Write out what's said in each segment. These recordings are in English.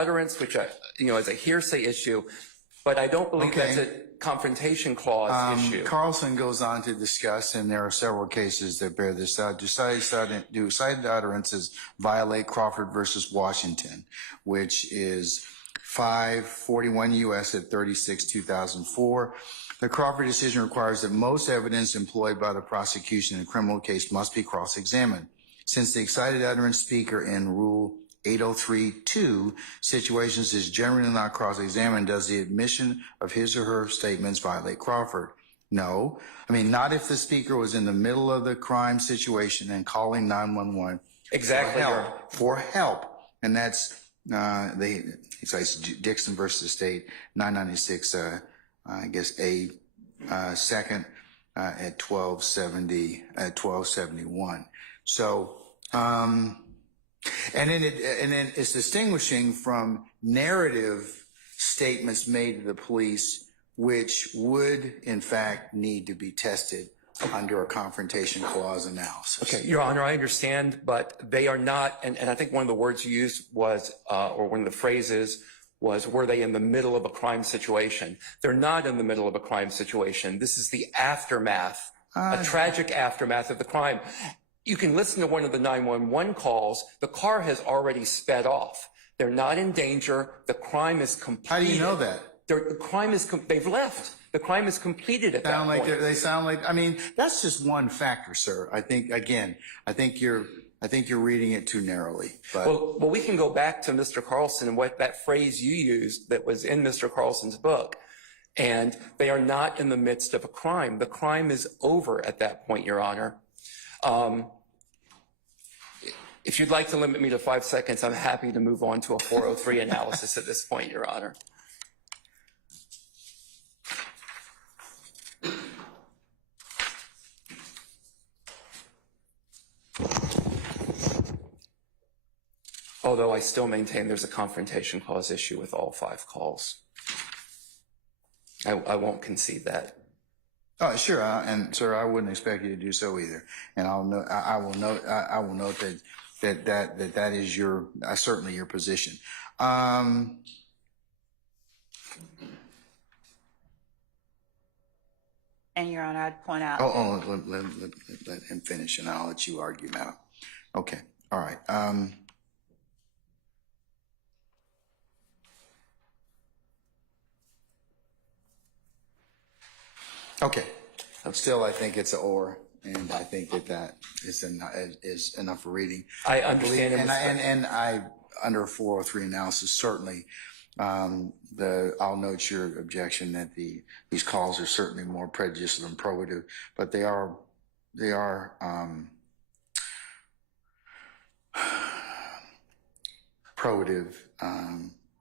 utterance, which, is a hearsay issue, but I don't believe that's a confrontation clause issue. Carlson goes on to discuss, and there are several cases that bear this out. Do cited utterances violate Crawford versus Washington, which is 541 U.S. at 36, 2004. The Crawford decision requires that most evidence employed by the prosecution in a criminal case must be cross-examined. Since the excited utterance speaker in Rule 803.2 situations is generally not cross-examined, does the admission of his or her statements violate Crawford? No. Not if the speaker was in the middle of the crime situation and calling 911 exactly for help. And that's it's like Dixon versus State, 996, second at 1271. So, and then it's distinguishing from narrative statements made to the police, which would in fact need to be tested under a confrontation clause analysis. Okay, Your Honor, I understand, but they are not, and I think one of the words you used was, or one of the phrases was, were they in the middle of a crime situation? They're not in the middle of a crime situation. This is the aftermath, a tragic aftermath of the crime. You can listen to one of the 911 calls. The car has already sped off. They're not in danger. The crime is completed. How do you know that? The crime is, they've left. The crime is completed at that point. They sound like, that's just one factor, sir. I think you're reading it too narrowly. But. Well, we can go back to Mr. Carlson and what that phrase you used that was in Mr. Carlson's book. And they are not in the midst of a crime. The crime is over at that point, Your Honor. If you'd like to limit me to 5 seconds, I'm happy to move on to a 403 analysis at this point, Your Honor. Although I still maintain there's a confrontation clause issue with all 5 calls. I won't concede that. Oh, sure, and sir, I wouldn't expect you to do so either. And I will note that is certainly your position. And Your Honor, I'd point out. Let him finish, and I'll let you argue now. Okay, all right. Okay. Still, I think it's an or, and I think that is enough for reading. I understand. And I, under 403 analysis, certainly, I'll note your objection that these calls are certainly more prejudicial than probative, but they are probative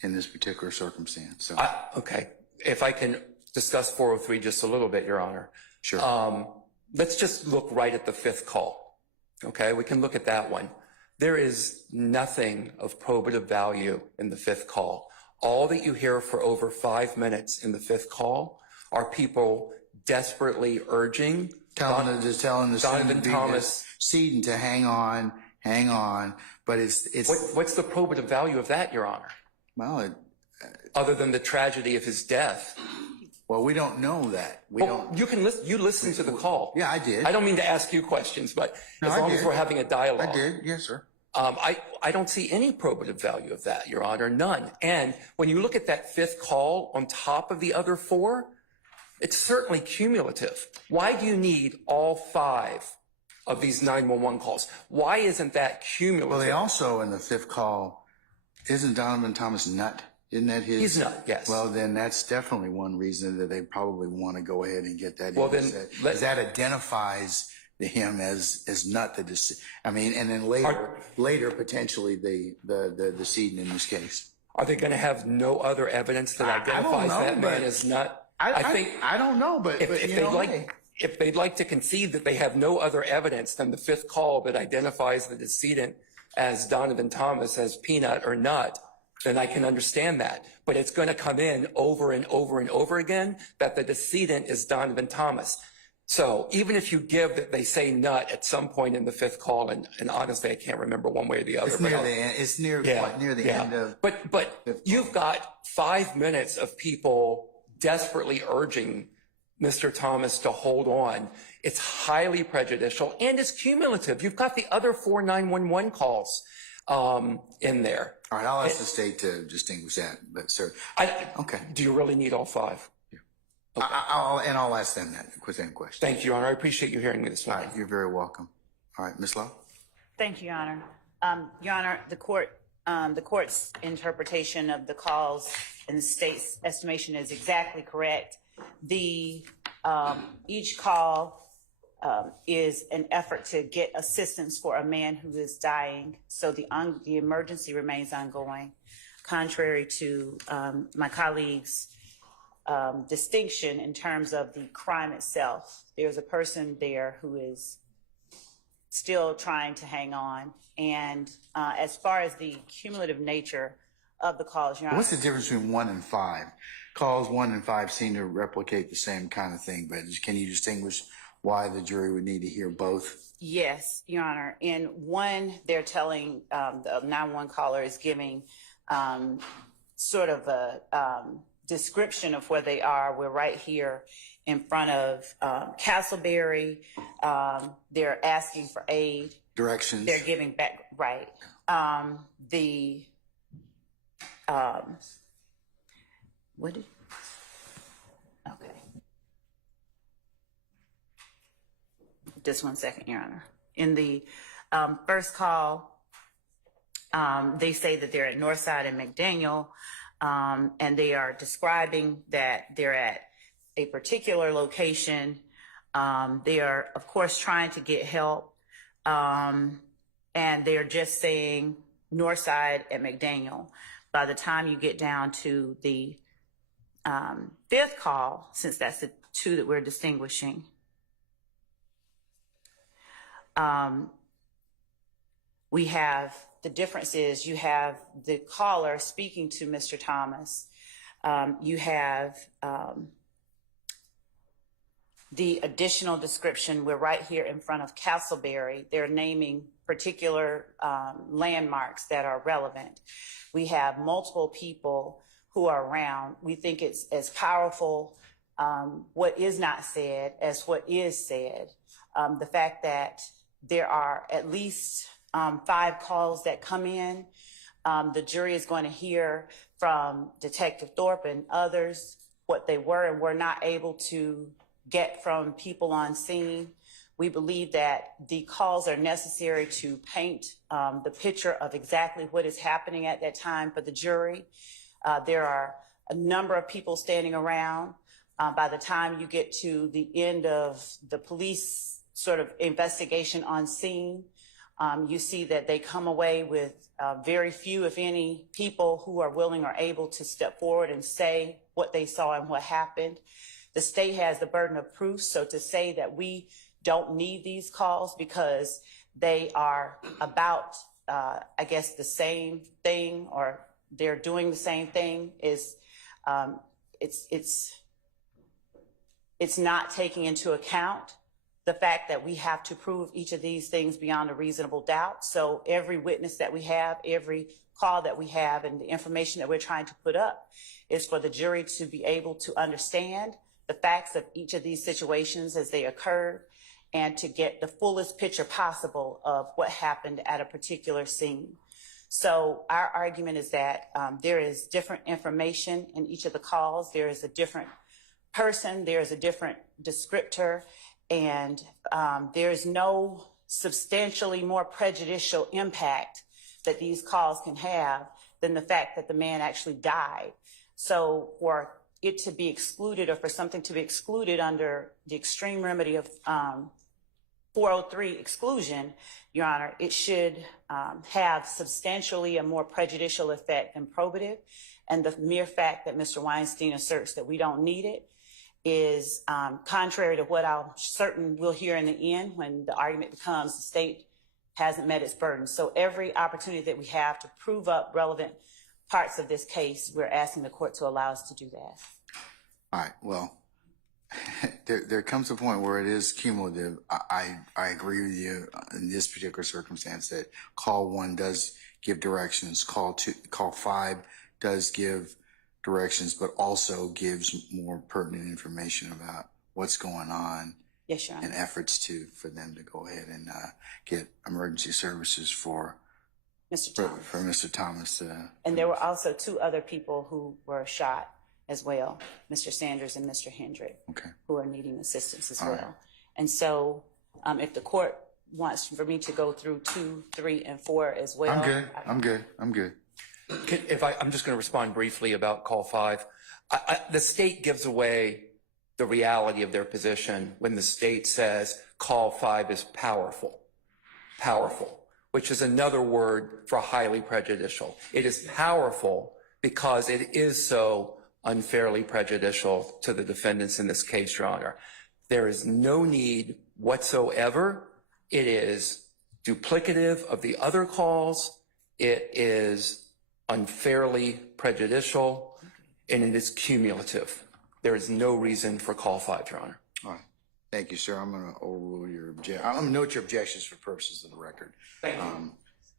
in this particular circumstance. So. Okay. If I can discuss 403 just a little bit, Your Honor. Sure. Let's just look right at the 5th call. Okay, we can look at that one. There is nothing of probative value in the 5th call. All that you hear for over 5 minutes in the 5th call are people desperately urging telling the Donovan Thomas Seaton to hang on. But it's what's the probative value of that, Your Honor? Well, other than the tragedy of his death. Well, we don't know that. You listen to the call. Yeah, I did. I don't mean to ask you questions, but as long as we're having a dialogue. I did, yes, sir. I don't see any probative value of that, Your Honor, none. And when you look at that 5th call on top of the other 4, it's certainly cumulative. Why do you need all 5 of these 911 calls? Why isn't that cumulative? Well, they also, in the 5th call, isn't Donovan Thomas nut? Isn't that his? He's nut, yes. Well, then that's definitely one reason that they probably want to go ahead and get that well, in. That identifies him as nut. And then later potentially the decedent in this case. Are they going to have no other evidence that identifies that man as nut? I don't know, but if they'd like to concede that they have no other evidence than the 5th call that identifies the decedent as Donovan Thomas as peanut or nut, then I can understand that. But it's going to come in over and over and over again that the decedent is Donovan Thomas. So even if you give that they say nut at some point in the fifth call, and honestly, I can't remember one way or the other. It's near the end. It's near quite near the end of. But you've got 5 minutes of people desperately urging Mr. Thomas to hold on. It's highly prejudicial and it's cumulative. You've got the other 4 911 calls in there. All right, I'll ask the state to distinguish that, but sir, okay. Do you really need all 5? Okay. I'll ask them that same question. Thank you, Your Honor. I appreciate you hearing me this morning. All right, you're very welcome. All right, Ms. Lowe. Thank you, Your Honor. Your Honor, the court's interpretation of the calls and the state's estimation is exactly correct. Each call is an effort to get assistance for a man who is dying. So the emergency remains ongoing, contrary to my colleague's distinction in terms of the crime itself. There's a person there who is still trying to hang on. And as far as the cumulative nature of the calls, Your Honor. What's the difference between 1 and 5? Calls 1 and 5 seem to replicate the same kind of thing, but can you distinguish why the jury would need to hear both? Yes, Your Honor. In 1, they're telling the 911 caller is giving sort of a description of where they are. We're right here in front of Castleberry. They're asking for aid. Directions. They're giving back, right. Okay. Just 1 second, Your Honor. In the first call, they say that they're at Northside and McDaniel, and they are describing that they're at a particular location. They are, of course, trying to get help, and they are just saying Northside and McDaniel. By the time you get down to the fifth call, since that's the 2 that we're distinguishing, we have the difference is you have the caller speaking to Mr. Thomas. You have the additional description. We're right here in front of Castleberry. They're naming particular landmarks that are relevant. We have multiple people who are around. We think it's as powerful what is not said as what is said. The fact that there are at least 5 calls that come in. The jury is going to hear from Detective Thorpe and others what they were and were not able to get from people on scene. We believe that the calls are necessary to paint the picture of exactly what is happening at that time for the jury. There are a number of people standing around. By the time you get to the end of the police sort of investigation on scene, you see that they come away with very few, if any, people who are willing or able to step forward and say what they saw and what happened. The state has the burden of proof, so to say that we don't need these calls because they are about, I guess, the same thing or they're doing the same thing is, it's not taking into account the fact that we have to prove each of these things beyond a reasonable doubt. So every witness that we have, every call that we have, and the information that we're trying to put up is for the jury to be able to understand the facts of each of these situations as they occurred and to get the fullest picture possible of what happened at a particular scene. So our argument is that there is different information in each of the calls. There is a different person. There is a different descriptor. And there is no substantially more prejudicial impact that these calls can have than the fact that the man actually died. So for it to be excluded or for something to be excluded under the extreme remedy of 403 exclusion, Your Honor, it should have substantially a more prejudicial effect than probative. And the mere fact that Mr. Weinstein asserts that we don't need it is contrary to what I'm certain we'll hear in the end when the argument becomes the state hasn't met its burden. So every opportunity that we have to prove up relevant parts of this case, we're asking the court to allow us to do that. All right, well, there comes a point where it is cumulative. I agree with you in this particular circumstance that call 1 does give directions, call 5 does give directions, but also gives more pertinent information about what's going on. Yes, Your Honor. And efforts for them to go ahead and get emergency services for Mr. Thomas. For Mr. Thomas. And there were also 2 other people who were shot as well, Mr. Sanders and Mr. Hendrick, okay, who are needing assistance as all well. right. And so if the court wants for me to go through 2, 3, and 4 as well. I'm good. I'm just going to respond briefly about call 5. The state gives away the reality of their position when the state says call 5 is powerful, which is another word for highly prejudicial. It is powerful because it is so unfairly prejudicial to the defendants in this case, Your Honor. There is no need whatsoever. It is duplicative of the other calls. It is unfairly prejudicial, and it is cumulative. There is no reason for call 5, Your Honor. All right. Thank you, sir. I'm going to overrule your objection. I'm going to note your objections for purposes of the record. Thank you.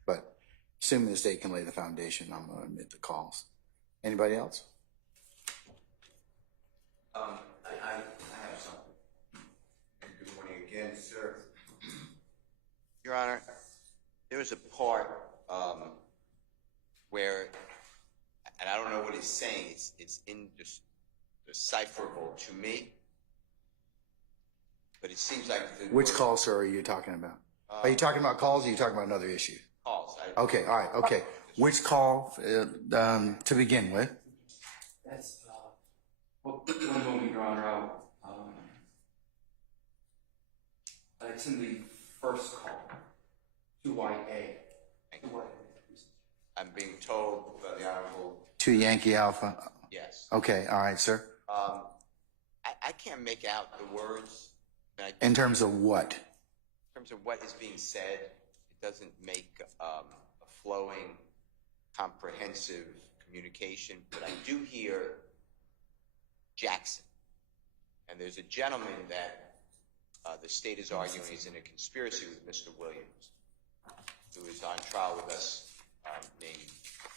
But assuming the state can lay the foundation, I'm going to admit the calls. Anybody else? I have something. Good morning again, sir. Your Honor, there was a part where, and I don't know what he's saying, it's indecipherable to me, but it seems like Which call, sir, are you talking about? Are you talking about calls or are you talking about another issue? calls. Okay, all right, okay. Which call to begin with? That's, well, one moment, Your Honor. It's in the first call, 2YA. I'm being told by the Honorable, 2 Yankee Alpha. yes. Okay, all right, sir. I can't make out the words. In terms of what? In terms of what is being said, it doesn't make a flowing, comprehensive communication, but I do hear Jackson. And there's a gentleman that the state is arguing is in a conspiracy with Mr. Williams, who is on trial with us, named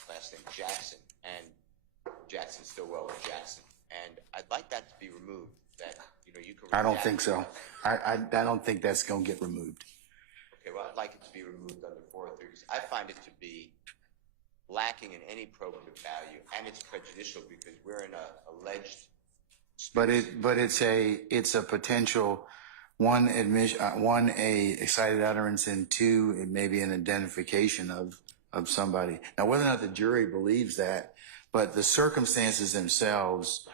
last name Jackson, and Jackson Stillwell or Jackson. And I'd like that to be removed. That you can. I don't think so. I don't think that's going to get removed. Okay, well, I'd like it to be removed under 403 because I find it to be lacking in any probative value, and it's prejudicial because we're in a alleged. But it's a potential one admission, a excited utterance, and 2 it may be an identification of somebody. Now, whether or not the jury believes that, but the circumstances themselves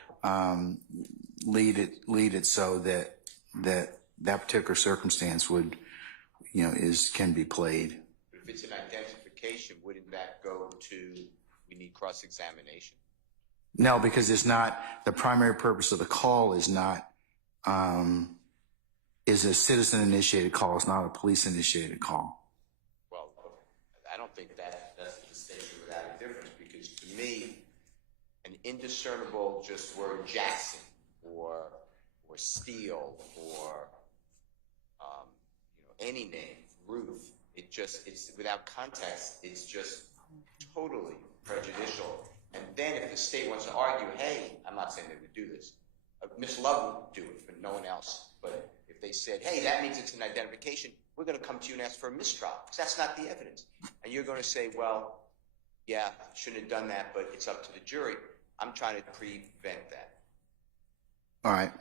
lead it so that particular circumstance would, can be played. But if it's an identification, wouldn't that go to we need cross-examination? No, because it's not, the primary purpose of the call is not, is a citizen-initiated call. It's not a police-initiated call. Well, I don't think that's a distinction without a difference because to me, an indiscernible just word Jackson or Steele or any name, Ruth, it's without context, it's just totally prejudicial. And then if the state wants to argue, hey, I'm not saying they would do this. Miss Love would do it, but no one else. But if they said, hey, that means it's an identification, we're going to come to you and ask for a mistrial because that's not the evidence. And you're going to say, well, yeah, shouldn't have done that, but it's up to the jury. I'm trying to prevent that. All right.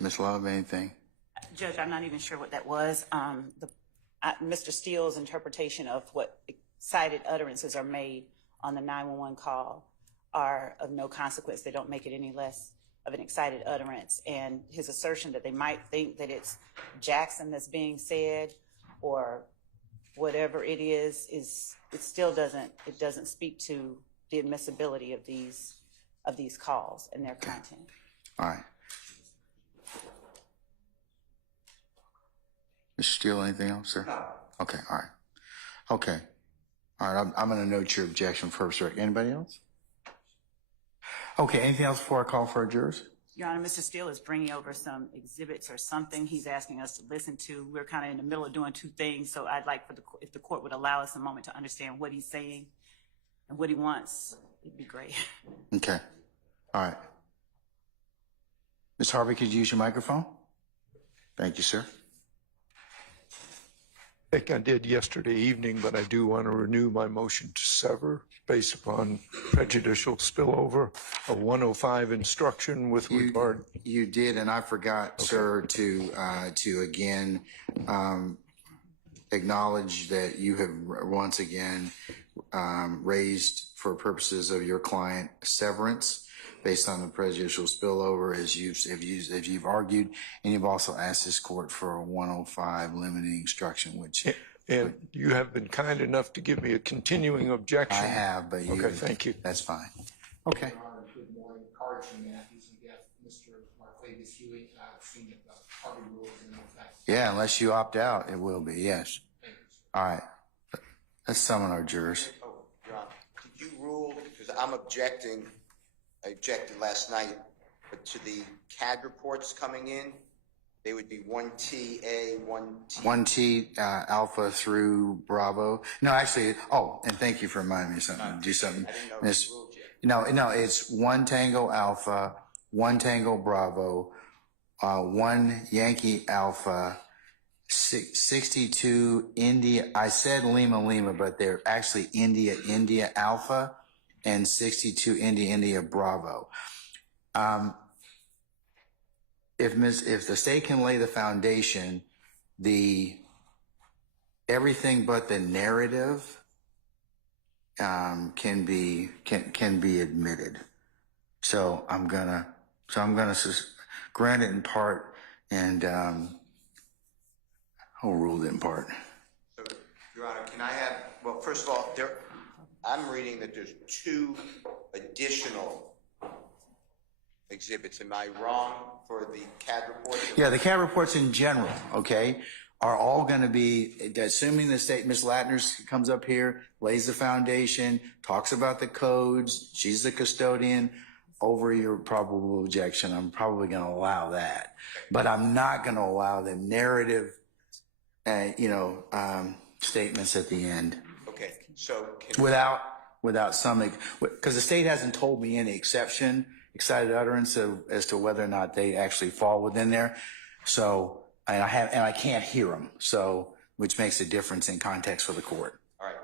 Ms. Love, anything? Judge, I'm not even sure what that was. Mr. Steele's interpretation of what excited utterances are made on the 911 call are of no consequence. They don't make it any less of an excited utterance. And his assertion that they might think that it's Jackson that's being said or whatever it is it still doesn't speak to the admissibility of these calls and their content. All right. Mr. Steele, anything else, sir? No. Okay, all right. Okay. All right, I'm going to note your objection first, sir. Anybody else? Okay, anything else before I call for our jurors? Your Honor, Mr. Steele is bringing over some exhibits or something he's asking us to listen to. We're kind of in the middle of doing two things, so I'd like if the court would allow us a moment to understand what he's saying and what he wants, it'd be great. Okay. All right. Ms. Harvey, could you use your microphone? Thank you, sir. I think I did yesterday evening, but I do want to renew my motion to sever based upon prejudicial spillover of 105 instruction with regard. You did, and I forgot, sir, to again acknowledge that you have once again raised, for purposes of your client, severance based on the prejudicial spillover, as you've argued, and you've also asked this court for a 105 limiting instruction, which. And you have been kind enough to give me a continuing objection. I have, but Okay, thank you. That's fine. Okay. Good morning, Carson Matthews, and yes, Mr. Marclavis Huey, seeing if the party rules in effect. Yeah, unless you opt out, it will be, yes. All right. Let's summon our jurors. Oh, Your Honor, did you rule, because I'm objecting, I objected last night, but to the CAD reports coming in, they would be 1TA, 1T. 1T Alpha through Bravo. No, actually, and thank you for reminding me of something. Do something. I didn't know Miss, you ruled yet. no, it's 1 Tango Alpha, 1 Tango Bravo, 1 Yankee Alpha, 62 India. I said Lima, but they're actually India Alpha, and 62 India Bravo. If the state can lay the foundation, everything but the narrative can be admitted. So I'm gonna grant it in part, and I'll rule it in part. So, Your Honor, can I have, well, first of all, I'm reading that there's 2 additional exhibits. Am I wrong for the CAD report? Yeah, the CAD reports in general, okay, are all going to be, assuming the state, Ms. Latner comes up here, lays the foundation, talks about the codes, she's the custodian. Over your probable objection, I'm probably going to allow that. But I'm not going to allow the narrative, statements at the end. Okay, so can Without some, because the state hasn't told me any excited utterance as to whether or not they actually fall within there. So, and I can't hear them. So, which makes a difference in context for the court. All right,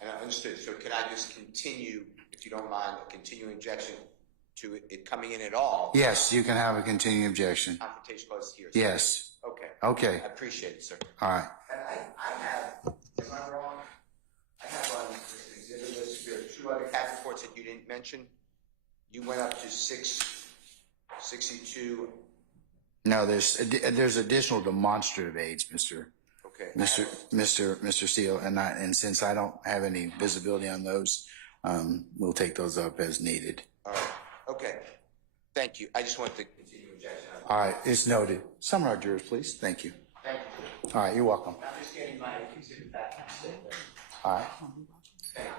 and I understood. So can I just continue, if you don't mind, a continuing objection to it coming in at all? Yes, you can have a continuing objection. Confrontation clause here. Yes. Okay. Okay. I appreciate it, sir. All right. And I have, am I wrong? I have on this exhibit list, there are 2 other CAD reports that you didn't mention. You went up to 662. No, there's additional demonstrative aids, Mr. Steele, and since I don't have any visibility on those, we'll take those up as needed. All right. Okay. Thank you. I just want to continue objection. All right, it's noted. Summon our jurors, please. Thank you. Thank you. All right, you're welcome. I'm just getting my exhibit back. All right. Thank you.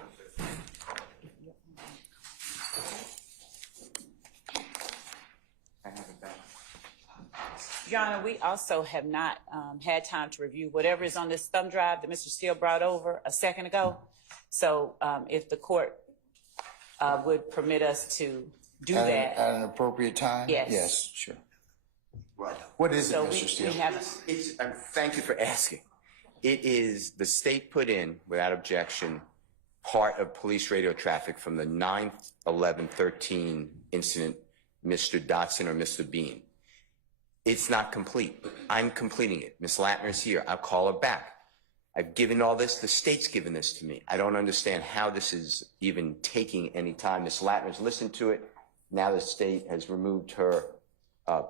I have it back. Your Honor, we also have not had time to review whatever is on this thumb drive that Mr. Steele brought over a second ago. So if the court would permit us to do that. At an appropriate time? Yes. Yes, sure. Right. What is it, So Mr. Steele? we haven't. Thank you for asking. It is the state put in, without objection, part of police radio traffic from the 9th, 11th, 13 incident, Mr. Dotson or Mr. Bean. It's not complete. I'm completing it. Ms. Latner's here. I'll call her back. I've given all this. The state's given this to me. I don't understand how this is even taking any time. Ms. Latner's listened to it. Now the state has removed her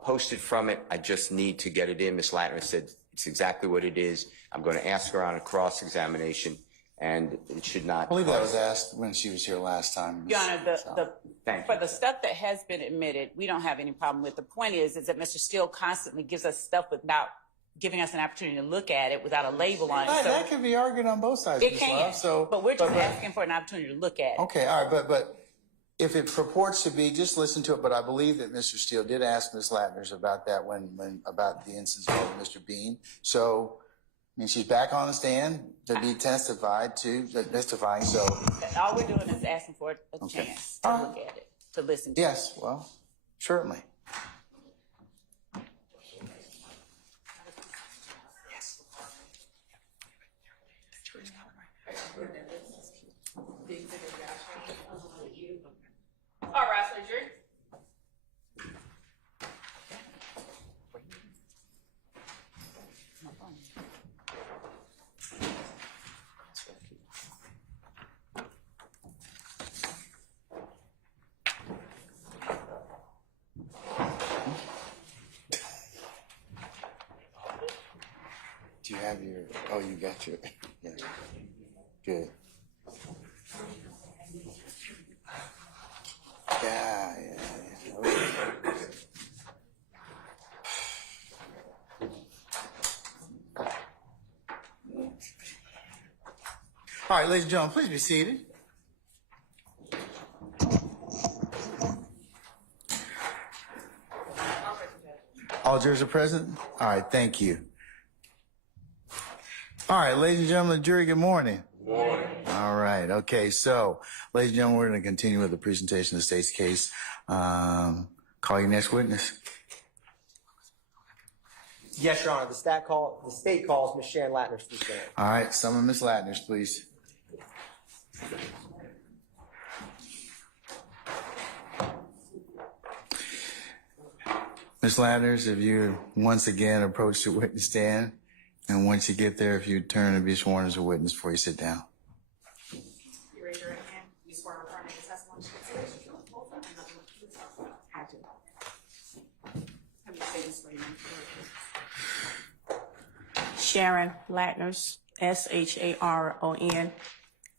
posted from it. I just need to get it in. Ms. Latner said it's exactly what it is. I'm going to ask her on a cross-examination, and it should not. I believe that was asked when she was here last time. Your Honor, Thank for you. the stuff that has been admitted, we don't have any problem with. The point is that Mr. Steele constantly gives us stuff without giving us an opportunity to look at it without a label on it. So That can be argued on both sides, it Ms. can, Love, but we're just asking for an opportunity to look at it. Okay, all right, but If it purports to be, just listen to it, but I believe that Mr. Steele did ask Ms. Latners about that when about the instance of Mr. Bean. So, I mean, she's back on the stand to be testifying, so. All we're doing is asking for a Okay. chance to look at it, to listen to it. Yes, well, certainly. All right, so jury. Do you have your, oh, you got your, yeah. Good. Yeah. Okay. All right, ladies and gentlemen, please be seated. All jurors are present? All right, thank you. All right, ladies and gentlemen, jury, good morning. Good morning. All right, okay, so, ladies and gentlemen, we're going to continue with the presentation of the state's case. Call your next witness. Yes, Your Honor. The state calls Ms. Sharon Latner to the stand. All right, summon Ms. Latners, please. Ms. Latners, if you once again approach the witness stand, and once you get there, if you turn and be sworn as a witness before you sit down. You raise your right hand. You swear to affirm the testimony you give today. I do. Have you say this for you? Sharon Latners, SHARON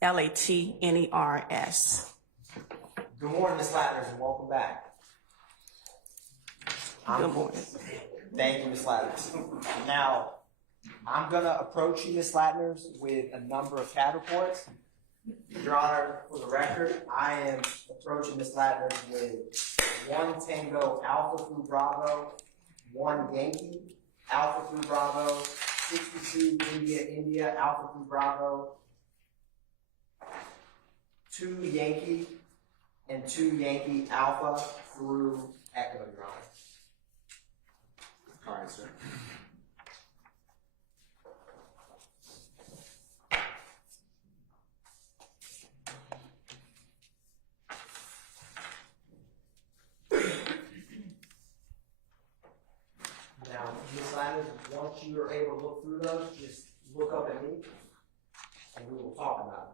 LATNERS. Good morning, Ms. Latner, and welcome back. Good morning. Thank you, Ms. Latner. Now, I'm going to approach you, Ms. Latner, with a number of CAD reports. Your Honor, for the record, I am approaching Ms. Latner with 1 Tango Alpha through Bravo, 1 Yankee Alpha through Bravo, 62 India Alpha through Bravo, 2 Yankee, and 2 Yankee Alpha through Echo, Your Honor. All right, sir. Now, Ms. Latner, once you are able to look through those, just look up at me, and we will talk about it.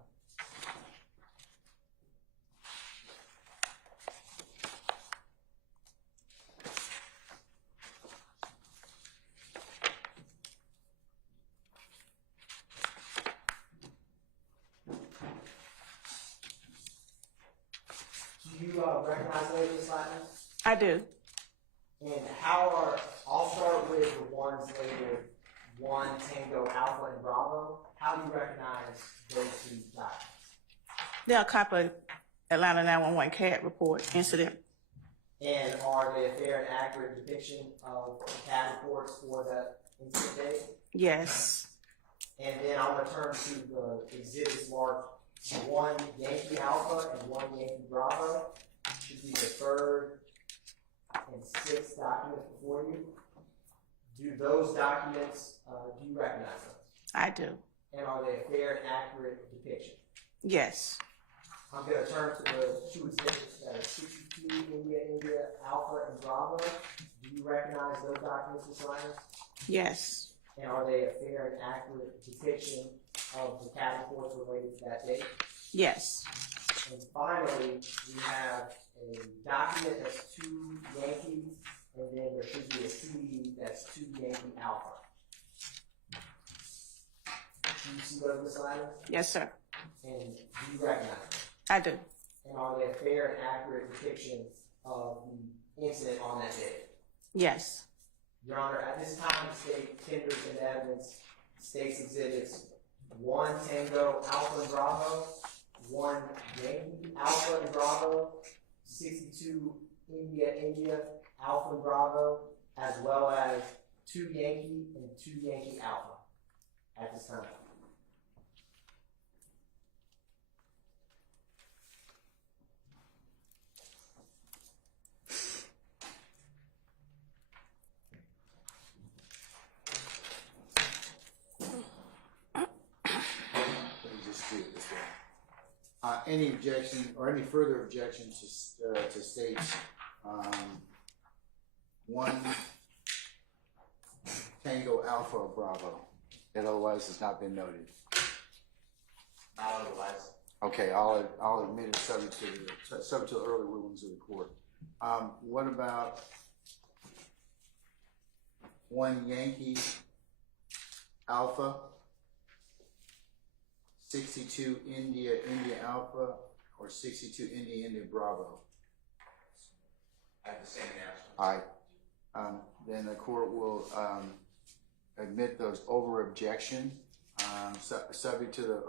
Do you recognize those, Ms. Latner? I do. And I'll start with the ones labeled 1 Tango Alpha and Bravo. How do you recognize those 2 documents? They're a copy of Atlanta 911 CAD report incident. And are they a fair and accurate depiction of the CAD reports for the incident date? Yes. And then I'm going to turn to the exhibits marked 1 Yankee Alpha and 1 Yankee Bravo. Should be the 3rd and 6th documents before you. Do those documents, do you recognize those? I do. And are they a fair and accurate depiction? Yes. I'm going to turn to the 2 exhibits that are 62 India Alpha and Bravo. Do you recognize those documents, Ms. Latner? Yes. And are they a fair and accurate depiction of the CAD reports related to that date? Yes. And finally, we have a document that's 2 Yankees, and then there should be a CD that's 2 Yankee Alpha. Do you see those, Ms. Latner? Yes, sir. And do you recognize them? I do. And are they a fair and accurate depiction of the incident on that day? Yes. Your Honor, at this time, the state tenders in evidence state's exhibits 1 Tango Alpha and Bravo, 1 Yankee Alpha and Bravo, 62 India Alpha Bravo, as well as 2 Yankee and 2 Yankee Alpha at this time. Let me just do it this way. Any objection or any further objections to states 1 Tango Alpha Bravo that otherwise has not been noted? Not otherwise. Okay, I'll admit it subject to the early rulings of the court. What about 1 Yankee Alpha, 62 India Alpha, or 62 India Bravo? I have the same answer. All right. Then the court will admit those over objection, subject to the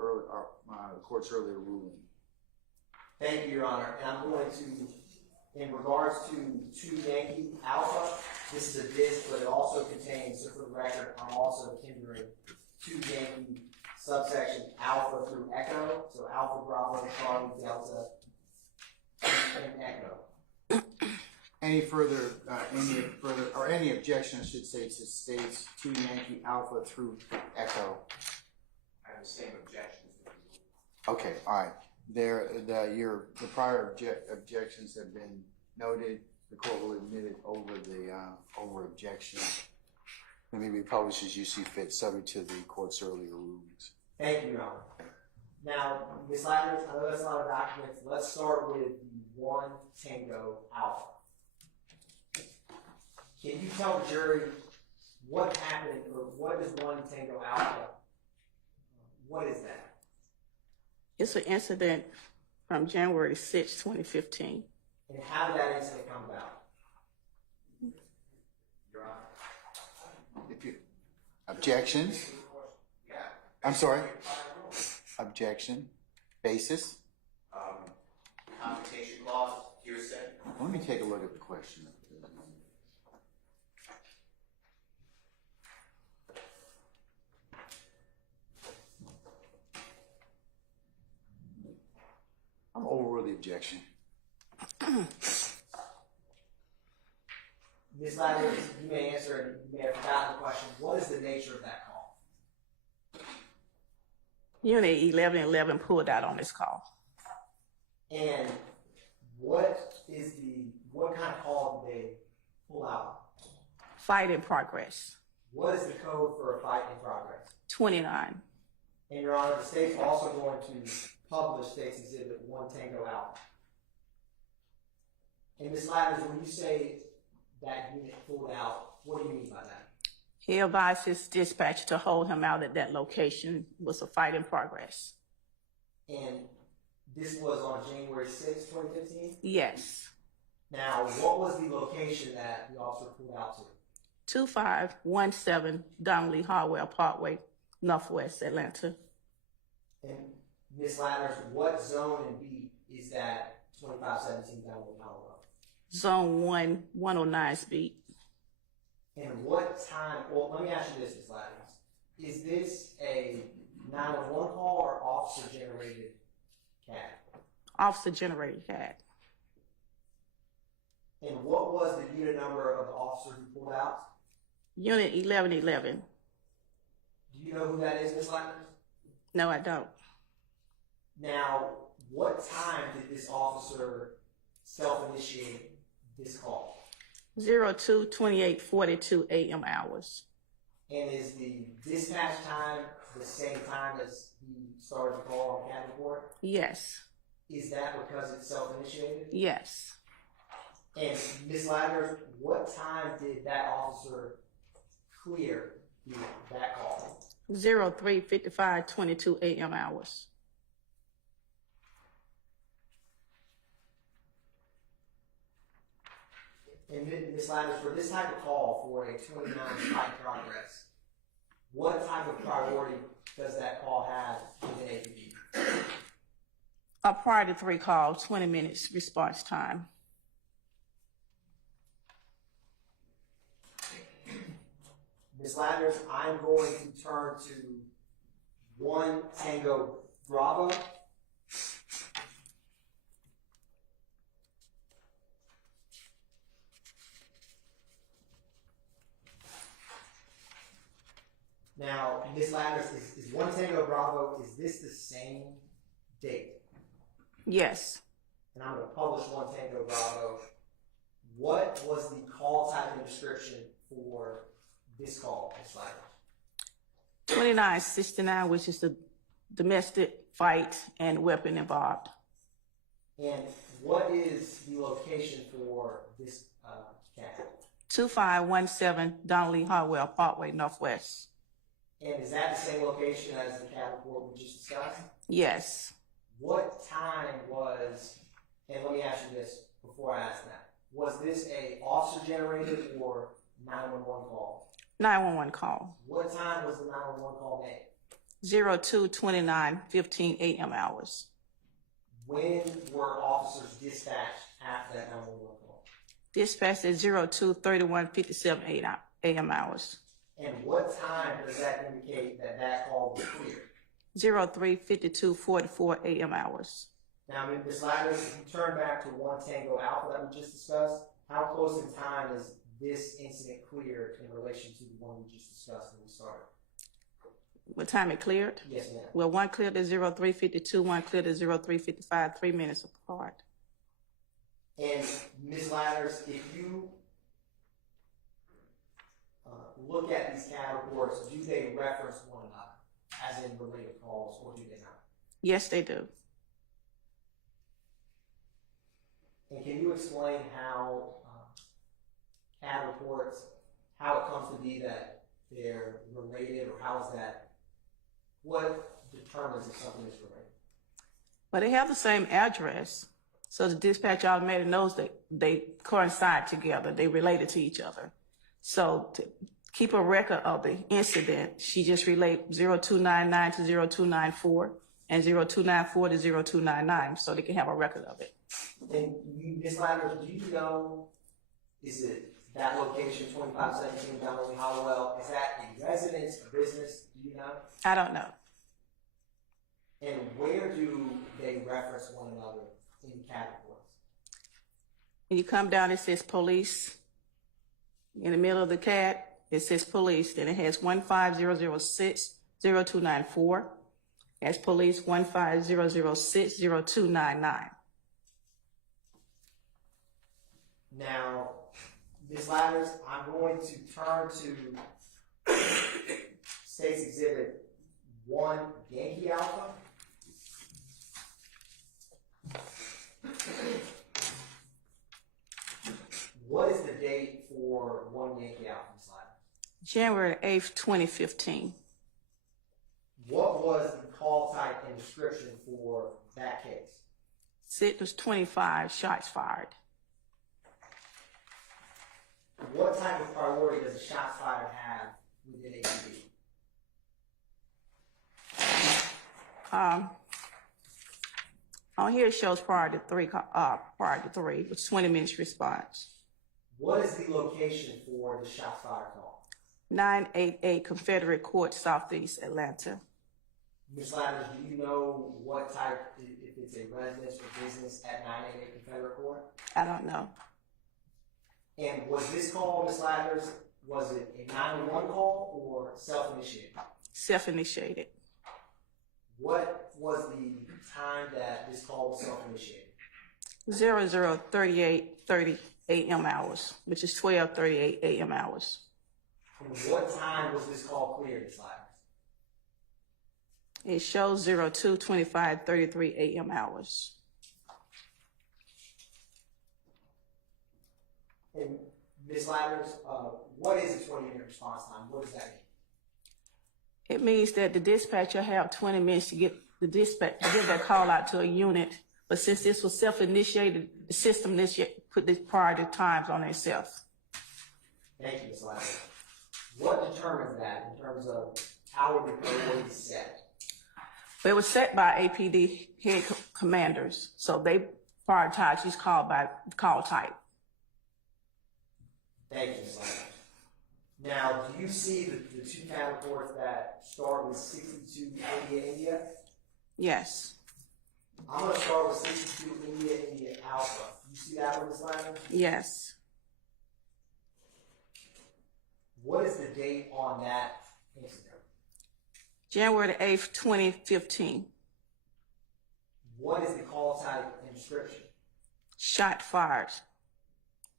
court's earlier ruling. Thank you, Your Honor. And I'm going to, in regards to 2 Yankee Alpha, this is a disc, but it also contains, so for the record, I'm also kindering 2 Yankee subsection Alpha through Echo, so Alpha, Bravo, Charlie, Delta, and Echo. Any objection, I should say, to states 2 Yankee Alpha through Echo? I have the same objections. Okay, all right. The prior objections have been noted. The court will admit it over objection. Let me be published as you see fit, subject to the court's earlier rulings. Thank you, Your Honor. Now, Ms. Ladders, I know that's a lot of documents. Let's start with the 1 Tango Alpha. Can you tell the jury what happened, or what is 1 Tango Alpha? What is that? It's an incident from January 6, 2015. And how did that incident come about? Your Honor. Objections? Yeah. I'm sorry? Objection? Basis? Confrontation clause, hearsay. Let me take a look at the question. I'm over the objection. Ms. Ladders, you may answer, and you may have forgotten the question. What is the nature of that call? Unit 1111 pulled out on this call. And what kind of call did they pull out? Fight in progress. What is the code for a fight in progress? 29. And Your Honor, the state's also going to publish State's Exhibit 1 Tango Alpha. And Ms. Ladders, when you say that unit pulled out, what do you mean by that? He advised his dispatcher to hold him out at that location. It was a fight in progress. And this was on January 6, 2015? Yes. Now, what was the location that the officer pulled out to? 2517 Donnelly Harwell Parkway, Northwest Atlanta. And Ms. Ladders, what zone and beat is that 2517 Donnelly Harwell? Zone 1, 109's beat. And what time, well, let me ask you this, Ms. Ladders. Is this a 911 call or officer-generated CAD? Officer generated CAD. And what was the unit number of the officer who pulled out? Unit 1111. Do you know who that is, Ms. Ladders? No, I don't. Now, what time did this officer self-initiate this call? 02/28/42 a.m. hours. And is the dispatch time the same time as he started the call on CAD report? Yes. Is that because it's self-initiated? Yes. And Ms. Ladders, what time did that officer clear that call? 03:55:22 a.m. hours. And Ms. Ladders, for this type of call for a 29 fight progress, what type of priority does that call have within APB? A prior to 3 calls, 20 minutes response time. Ms. Ladders, I'm going to turn to 1 Tango Bravo. Now, Ms. Ladders, is 1 Tango Bravo, is this the same date? Yes. And I'm going to publish 1 Tango Bravo. What was the call type and description for this call, Ms. Ladders? 2969, which is the domestic fight and weapon involved. And what is the location for this cab? 2517 Donnelly Hartwell Parkway Northwest. And is that the same location as the cab report we just discussed? Yes. What time was, and let me ask you this before I ask that, was this a officer generated or 911 call? 911 call. What time was the 911 call made? 02/29/15 a.m. hours. When were officers dispatched after that 911 call? Dispatched at 02/31/57 a.m. hours. And what time does that indicate that that call was cleared? 03/52/44 a.m. hours. Now, Ms. Ladders, if you turn back to 1 Tango Alpha that we just discussed, how close in time is this incident cleared in relation to the one we just discussed when we started? What time it cleared? Yes, ma'am. Well, one cleared at 03:52, one cleared at 03:55, 3 minutes apart. And Ms. Ladders, if you look at these cab reports, do they reference one another, as in related calls, or do they not? Yes, they do. And can you explain how cab reports, how it comes to be that they're related, or how is that, what determines if something is related? But they have the same address, so the dispatch automatically knows that they coincide together, they related to each other. So to keep a record of the incident, she just relayed 0299 to 0294 and 0294 to 0299, so they can have a record of it. And Ms. Ladders, do you know, is it that location, 2517 Donnelly Hollowell, is that a residence, a business, do you know? I don't know. And where do they reference one another in cab reports? When you come down, it says police. In the middle of the CAD, it says police. Then it has 15006-0294. That's police 15006-0299. Now, Ms. Ladders, I'm going to turn to State's Exhibit 1, Yankee Alpha. What is the date for 1 Yankee Alpha, Ms. Ladders? January 8th, 2015. What was the call type and description for that case? It was 25 shots fired. What type of priority does a shots fired have within APD? On here it shows prior to three, which is 20 minutes response. What is the location for the shots fired call? 988 Confederate Court, Southeast Atlanta. Ms. Ladders, do you know what type, if it's a residence or business at 988 Confederate Court? I don't know. And was this call, Ms. Ladders, was it a 911 call or self-initiated? Self-initiated. What was the time that this call was self-initiated? 0038:30 a.m. hours, which is 12:38 a.m. hours. And what time was this call cleared, Ms. Ladders? It shows 02:25:33 a.m. hours. And Ms. Ladders, what is a 20-minute response time? What does that mean? It means that the dispatcher have 20 minutes to get the dispatch to get that call out to a unit. But since this was self-initiated, the system put the priority times on itself. Thank you, Ms. Ladders. What determines that in terms of how are the priorities set? But it was set by APD head commanders, so they prioritize each call by call type. Thank you, Ms. Ladders. Now, do you see the two CAD reports that start with 62 India, India? Yes. I'm gonna start with 62 India, India Alpha. You see that one, Ms. Ladner? Yes. What is the date on that incident? January the 8th, 2015. What is the call type and description? Shot fired.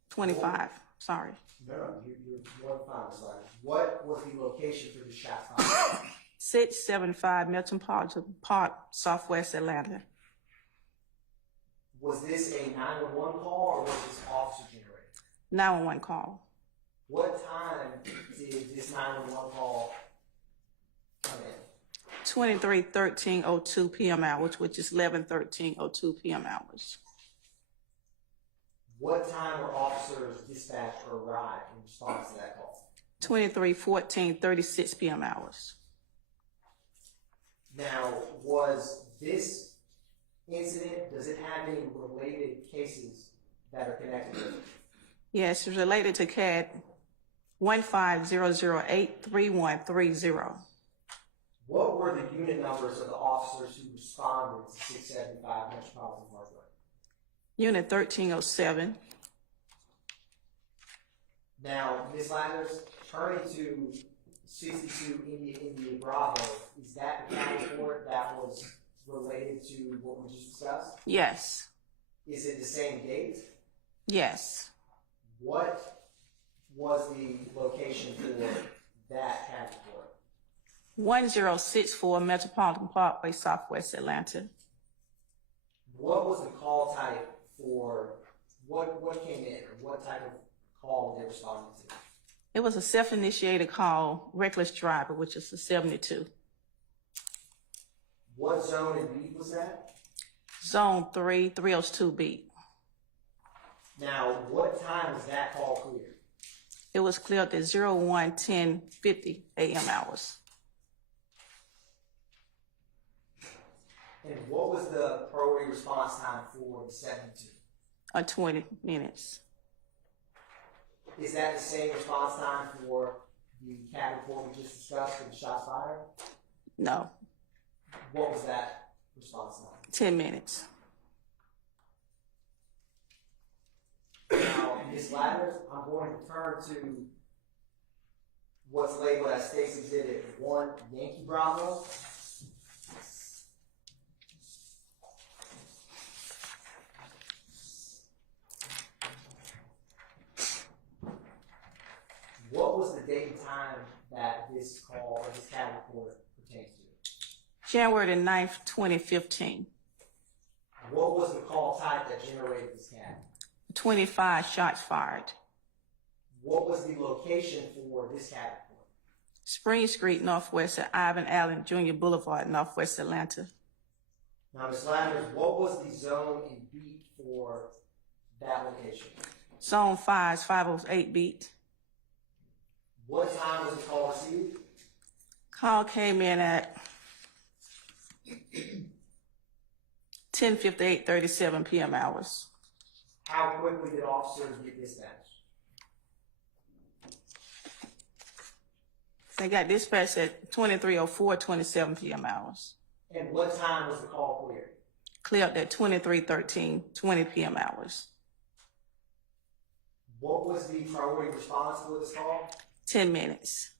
25. Sorry. No, you're more than fine, Ms. Ladner. What was the location for the shot fired? 675 Metropolitan Park, Southwest Atlanta. Was this a 911 call or was this officer generated? 911 call. What time did this 911 call come in? 23:13:02 p.m. hours, which is 11:13:02 p.m. hours. What time were officers dispatched or arrived in response to that call? 23:14:36 p.m. hours. Now, was this incident, does it have any related cases that are connected with it? Yes, it's related to CAD 1500833130. What were the unit numbers of the officers who responded to 675 Metropolitan Parkway? Unit 1307. Now, Ms. Lathers, turning to 62 India Bravo, is that the CAD report that was related to what we just discussed? Yes. Is it the same date? Yes. What was the location for that CAD report? 1064 Metropolitan Parkway, Southwest Atlanta. What was the call type for what came in, or what type of call were they responding to? It was a self-initiated call, reckless driver, which is a 72. What zone and beat was that? Zone 3, 302 beat. Now, what time was that call cleared? It was cleared at 01:10:50 a.m. hours. And what was the priority response time for the 72? 20 minutes. Is that the same response time for the CAD report we just discussed for the shots fired? No, What was that response time? 10 minutes. Now, Ms. Ladders, I'm going to turn to what's labeled as State's Exhibit 1 Yankee Bravo. What was the date and time that this call or this CAD report pertains to? January the 9th, 2015. What was the call type that generated this CAD? 25 shots fired. What was the location for this CAD report? Spring Street, Northwest at Ivan Allen Jr. Boulevard, Northwest Atlanta. Now, Ms. Landers, what was the zone and beat for that location? Zone 5's 508 beat. What time was the call received? Call came in at 10:58:37 p.m. hours. How quickly did officers get dispatched? They got dispatched at 23:04:27 p.m. hours. And what time was the call cleared? Cleared at 23:13:20 p.m. hours. What was the priority response for this call? 10 minutes.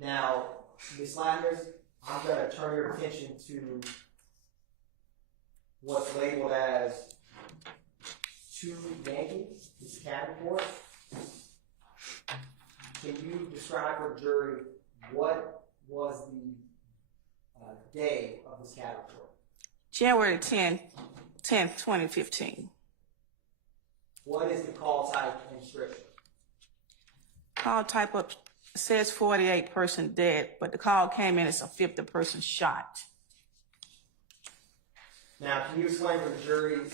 Now, Ms. Landers, I'm going to turn your attention to what's labeled as 2 Yankees, this CAD report. Can you describe for the jury what was the day of this CAD report? January 10th, 2015. What is the call type and description? Call type up says 48 person dead, but the call came in as a 50 person shot. Now, can you explain to the jury, when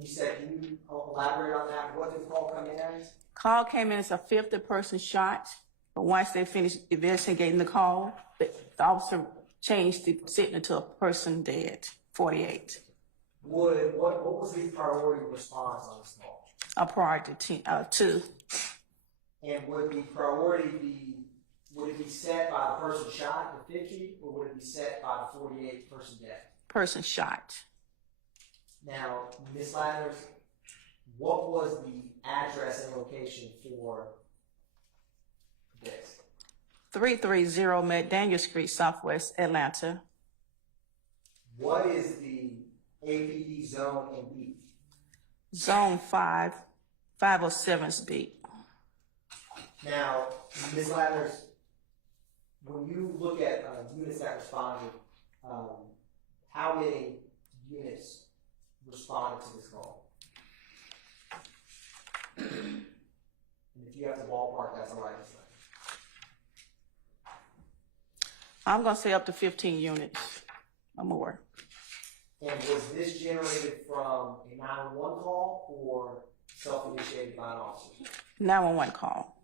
you said, can you elaborate on that? What did the call come in as? Call came in as a 50 person shot, but once they finished investigating the call, the officer changed the signal to a person dead, 48. what was the priority response on this call? A priority two. And would the priority would it be set by the person shot, the 50, or would it be set by the 48 person dead? Person shot. Now, Ms. Ladders, what was the address and location for this? 330 McDaniel Street, Southwest Atlanta. What is the APD zone and beat? Zone 5, 507's beat. Now, Ms. Ladders, when you look at units that responded, how many units responded to this call? And if you have to ballpark, that's all right. I'm going to say up to 15 units or more. And was this generated from a 911 call or self-initiated by an officer? 911 call.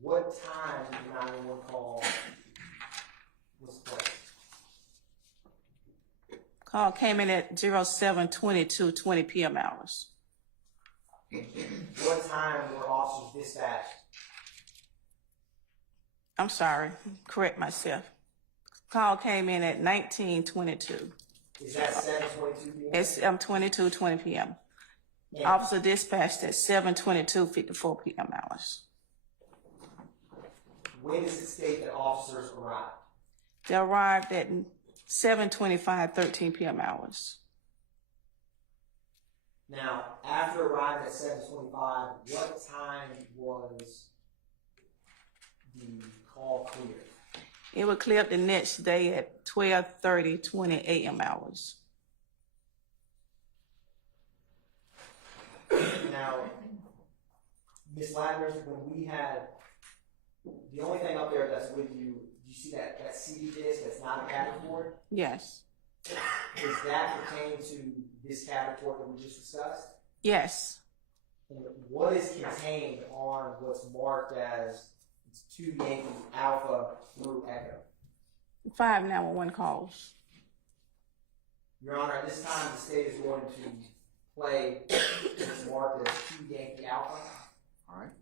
What time did the 911 call was placed? Call came in at 07:22, 20 p.m. hours. What time were officers dispatched? I'm sorry, correct myself. Call came in at 19:22. Is that 7:22 p.m.? It's 22:20 p.m. Officer dispatched at 7:22, 54 p.m. hours. When does it state that officers arrived? They arrived at 7:25, 13 p.m. hours. Now, after arriving at 7:25, what time was the call cleared? It would clear up the next day at 12:30, 20 a.m. hours. Now, Ms. Ladders, when we had, the only thing up there that's with you, do you see that CD disc that's not a CAD report? Yes. Does that pertain to this CAD report that we just discussed? Yes. And what is contained on what's marked as 2 Yankee Alpha through Echo? 5 911 calls. Your Honor, at this time, the state is going to play what's marked as 2 Yankee Alpha. All right.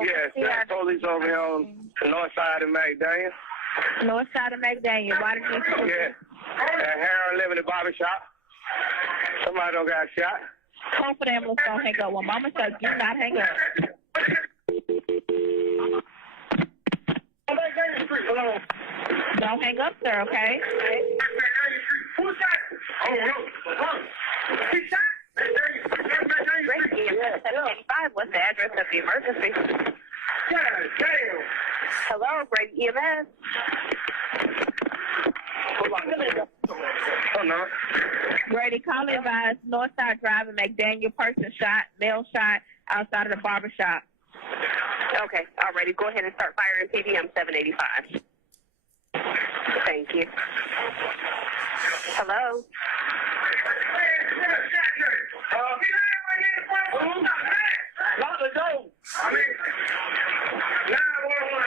Yes, there's police over here on the north side of McDaniel. North side of McDaniel. Why did you shoot? Yeah. At Harold living in the barber shop. Somebody don't got shot. Call for the ambulance. Don't hang up. When Mama says do not hang up. Don't hang up, sir, okay? What's the address of the emergency? Hello, Brady EMS. Oh, no. Brady, call advised, Northside Drive and McDaniel, person shot, male shot, outside of the barber shop. Okay, alrighty, go ahead and start firing PDM 785. Thank you. Hello? Lock the door. I mean, 911,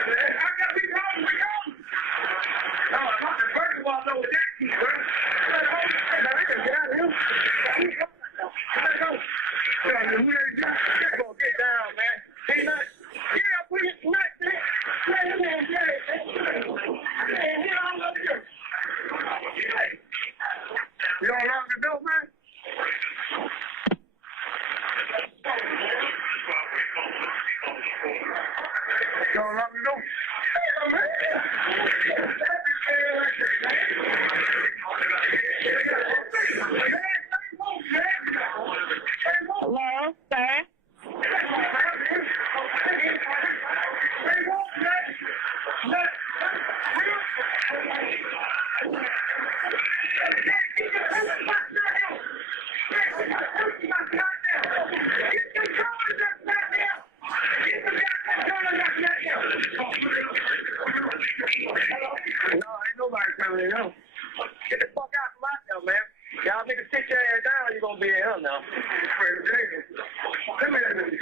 man. I got we going. No, I'm not the first one over that key, bro. I can get out of here. Let's go. Just gonna get down, man. Ain't nothing. Yeah, we nothing. You don't lock the door, man? Don't lock the door. Hello, sir?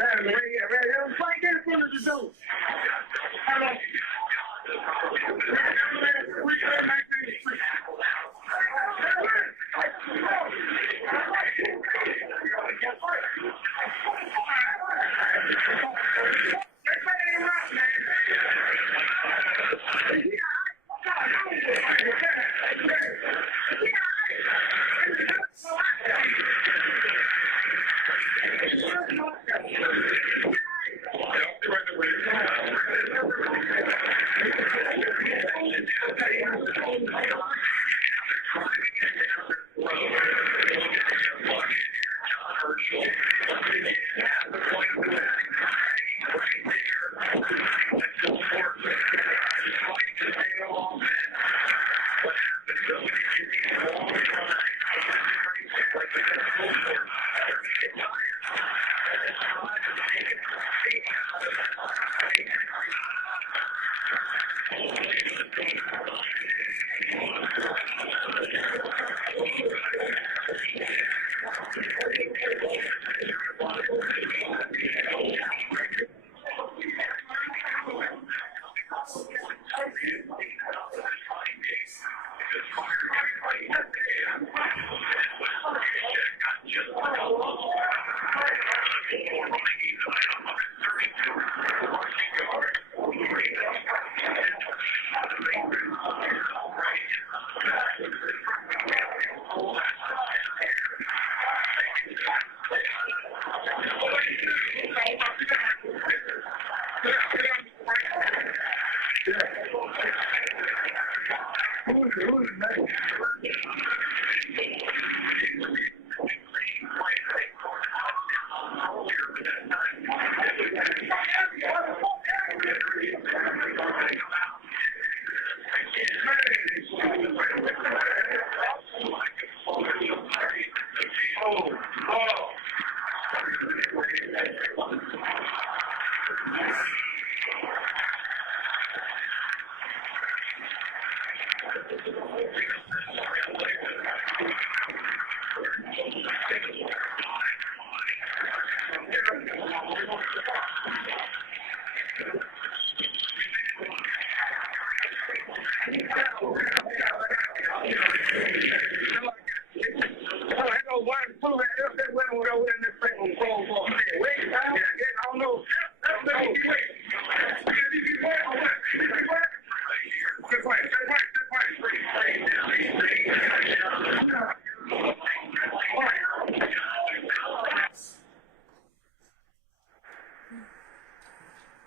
man. Right there in front of the door. Hello.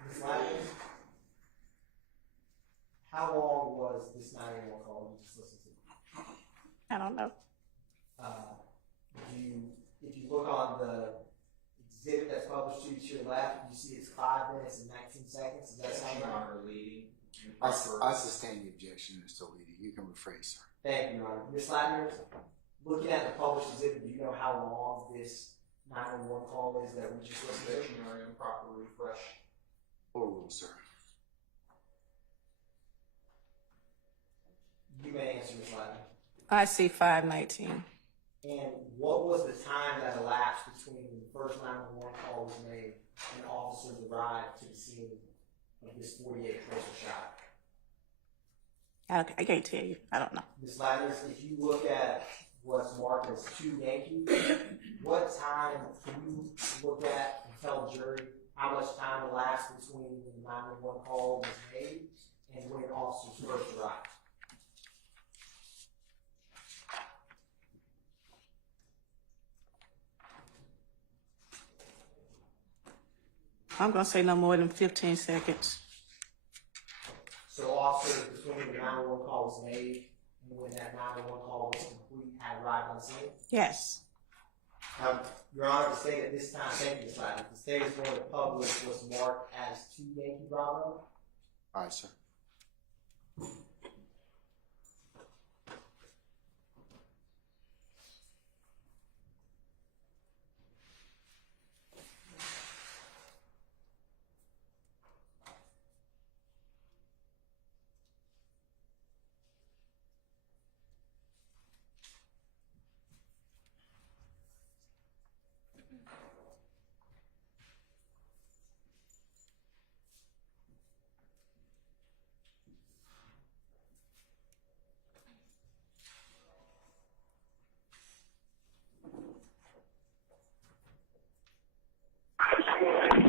Ms. Lyons, how long was this 911 call you just listened to? I don't know. If you look on the exhibit that's published to your left, you see it's 5 minutes and 19 seconds. Does that sound right? I sustain the objection, Mr. Leedy. You can rephrase, sir. Thank you, Your Honor. Ms. Ladner, looking at the published exhibit, do you know how long this 911 call is that we just listened to? Your Honor, improper refresh. Overruled, sir. You may answer, Ms. Ladner. I see 519. And what was the time that elapsed between when the first 911 call was made and officers arrived to the scene of this 48 person shot? I can't tell you. I don't know. Ms. Ladner, if you look at what's marked as 2 Yankees, what time can you look at and tell the jury how much time elapsed between when the 911 call was made and when officers first arrived? I'm going to say no more than 15 seconds. So officers between when the 911 call was made and when that 911 call was complete had arrived on scene? Yes. Your Honor, the state at this time, thank you, Ms. Ladner, the state is going to publish was marked as 2 Yankee Bravo. All right, sir.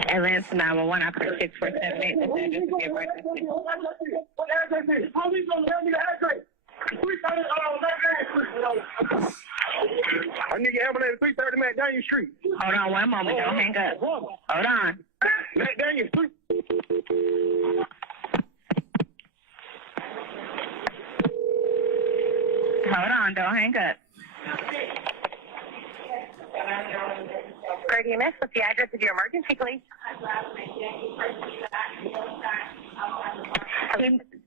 Atlanta 911, I put 6478. This address is the emergency. What address is it? Police don't tell me the address. 330 I need your ambulance 330 McDaniel Street. Hold on one moment. Don't hang up. Hold on. McDaniel Street. Hold on. Don't hang up. Grady EMS, what's the address of your emergency, please?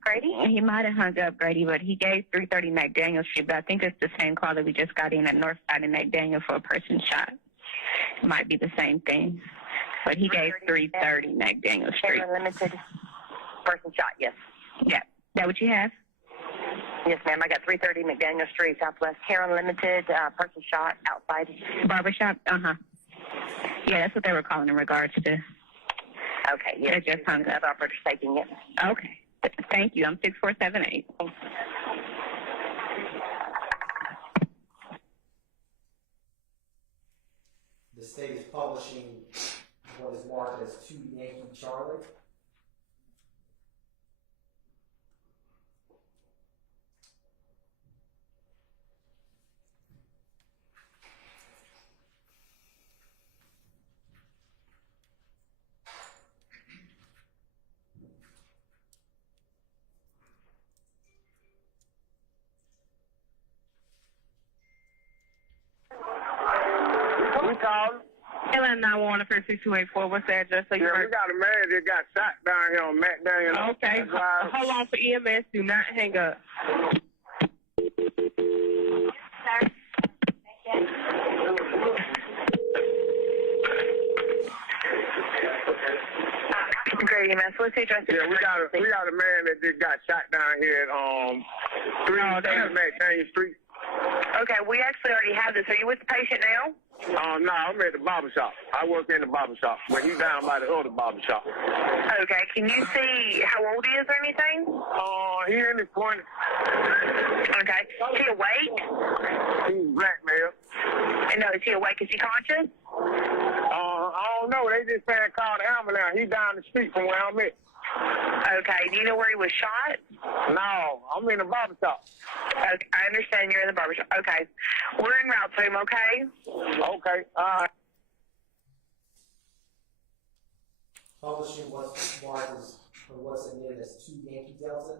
Grady? He might have hung up, Grady, but he gave 330 McDaniel Street, but I think it's the same call that we just got in at Northside and McDaniel for a person shot. It might be the same thing, but he gave 330 McDaniel Street. Limited person shot, yes. Yeah. Is that what you have? Yes, ma'am. I got 330 McDaniel Street, Southwest. Hair Unlimited, person shot outside. Barbershop? Uh-huh. Yeah, that's what they were calling in regards to. Okay, yeah. They just hung up. Operator's taking it. Okay. Thank you. I'm 6478. The state is publishing what is marked as 2 Yankee Charlie. We called. Atlanta 911 for 6284. What's the address? So Yeah, we got a man that got shot down here on McDaniel. Okay. Hold on for EMS. Do not hang up. Great EMS. What's the address? Yeah, we got a man that just got shot down here at 330 McDaniel Street. Okay, we actually already have this. Are you with the patient now? No, I'm at the barber shop. I work in the barber shop, but he's down by the other barber shop. Okay, can you see how old he is or anything? He in his 20s. Okay. Is he awake? He's black male. No, is he awake? Is he conscious? I don't know. They just saying call the ambulance. He's down the street from where I'm at. Okay, do you know where he was shot? No, I'm in the barber shop. Okay, I understand you're in the barbershop. Okay. We're en route to him, okay? Okay, Publishing what's marked as, or what's admitted as 2 Yankee Delta.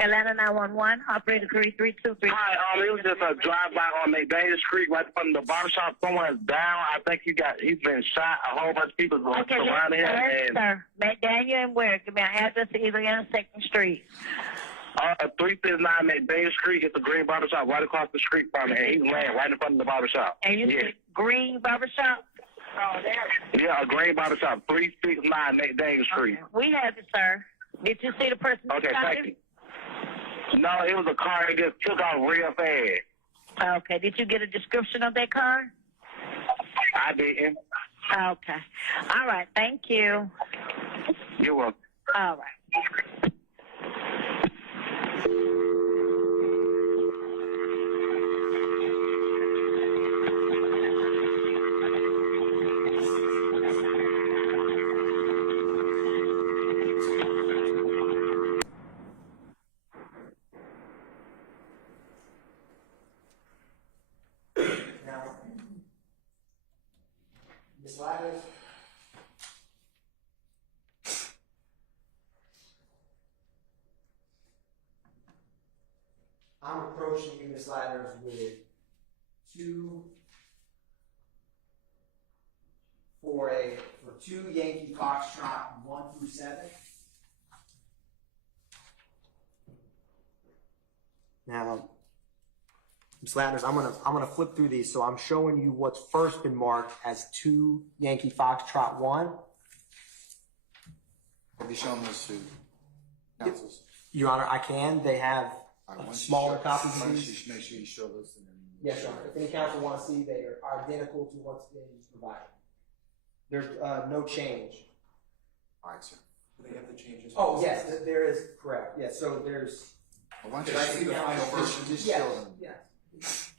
Atlanta 911, operator 3323. Hi, it was just a drive-by on McDaniel Street right from the barbershop. Someone's down. I think he's been shot. A whole bunch of people going around him. Yes, sir. McDaniel and where? Give me an address to either intersecting street. 369 McDaniel Street. It's a green barbershop right across the street from me. And he's laying right in front of the barbershop. And you see green barbershop? Oh, there. Yeah, a green barbershop. 369 McDaniel Street. We have it, sir. Did you see the person? Okay, thank you. No, it was a car that just took off real fast. Okay. Did you get a description of that car? I didn't. Okay. All right. Thank you. You're welcome. All right. Now, Ms. Ladders, I'm approaching you, Ms. Ladders, with 2 Yankee Foxtrot 1 through 7. Now, Ms. Ladders, I'm gonna flip through these, so I'm showing you what's first been marked as 2 Yankee Foxtrot 1. Have you shown this to councils? Your Honor, I can. They have smaller copies Why of don't these. you make sure you show those to them? Yes, Your Honor. If any council want to see, they are identical to what's being provided. There's no change. All right, sir. Do they have the changes? Oh, yes, there is, correct. Yes, so there's. Well, why don't you see the final version? Just show them. Yes.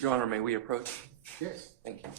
Your Honor, may we approach? Yes. Thank you.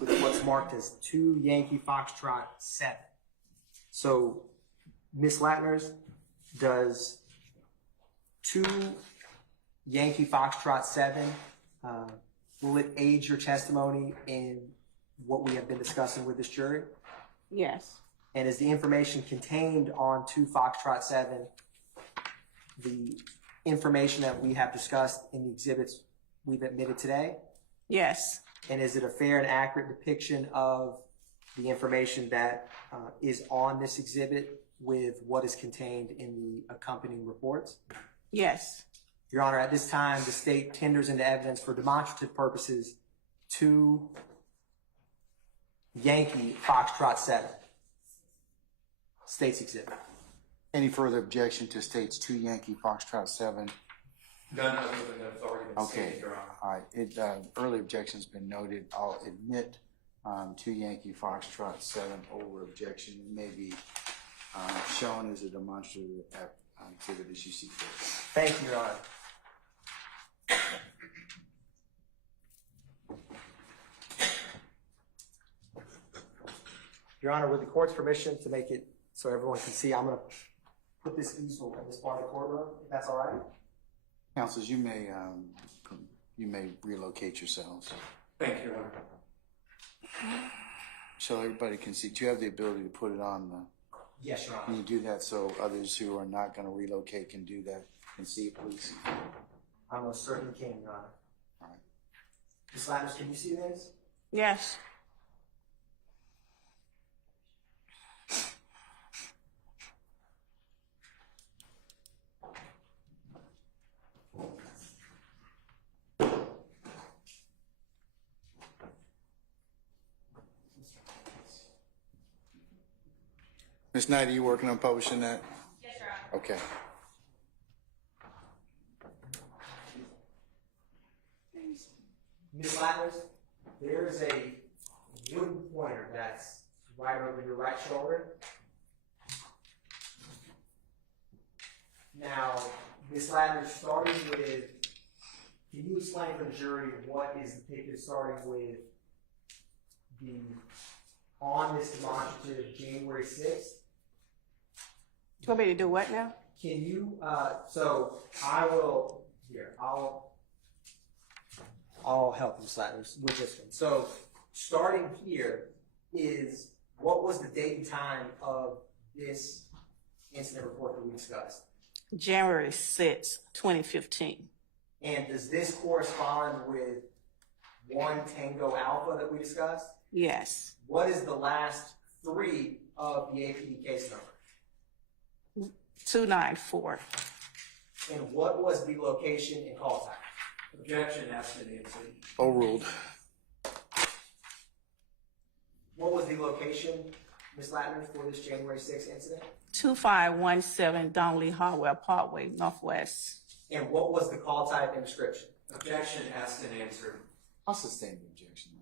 with what's marked as 2 Yankee Foxtrot 7. So, Ms. Latners, does 2 Yankee Foxtrot 7, will it aid your testimony in what we have been discussing with this jury? Yes. And is the information contained on 2 Foxtrot 7 the information that we have discussed in the exhibits we've admitted today? Yes. And is it a fair and accurate depiction of the information that is on this exhibit with what is contained in the accompanying reports? Yes. Your Honor, at this time, the state tenders into evidence for demonstrative purposes 2 Yankee Foxtrot 7. State's exhibit. Any further objection to states 2 Yankee Foxtrot 7? None other than that's already been Okay, stated, Your Honor. all right. Early objection's been noted. I'll admit 2 Yankee Foxtrot 7 over objection. It may be shown as a demonstrative exhibit as you see fit. Thank you, Your Honor. Your Honor, with the court's permission to make it so everyone can see, I'm going to put this easel in this part of the courtroom, if that's all right. Counsels, you may relocate yourselves Thank you, Your Honor. so everybody can see. Do you have the ability to put it on the? Yes, Your Can Honor. you do that so others who are not going to relocate can do that and see it, please? I most certainly can, Your Honor. All right. Ms. Latners, can you see this? Yes. Ms. Knight, are you working on publishing that? Yes, Your Honor. Okay. Ms. Latners, there is a wooden pointer that's right over your right shoulder. Now, Ms. Latners, starting with, can you explain for the jury what is depicted starting with the, on this demonstrative January 6th? You want me to do what now? Can you, so I will, here, I'll help you, Latners, with this one. So, starting here is, what was the date and time of this incident report that we discussed? January 6, 2015. And does this correspond with 1 Tango Alpha that we discussed? Yes. What is the last 3 of the APD case number? 294. And what was the location and call time? Objection has been answered. Overruled. What was the location, Ms. Latner, for this January 6th incident? 2517 Donnelly Hardware Parkway, Northwest. And what was the call type and description? Objection has been answered. I'll sustain the objection.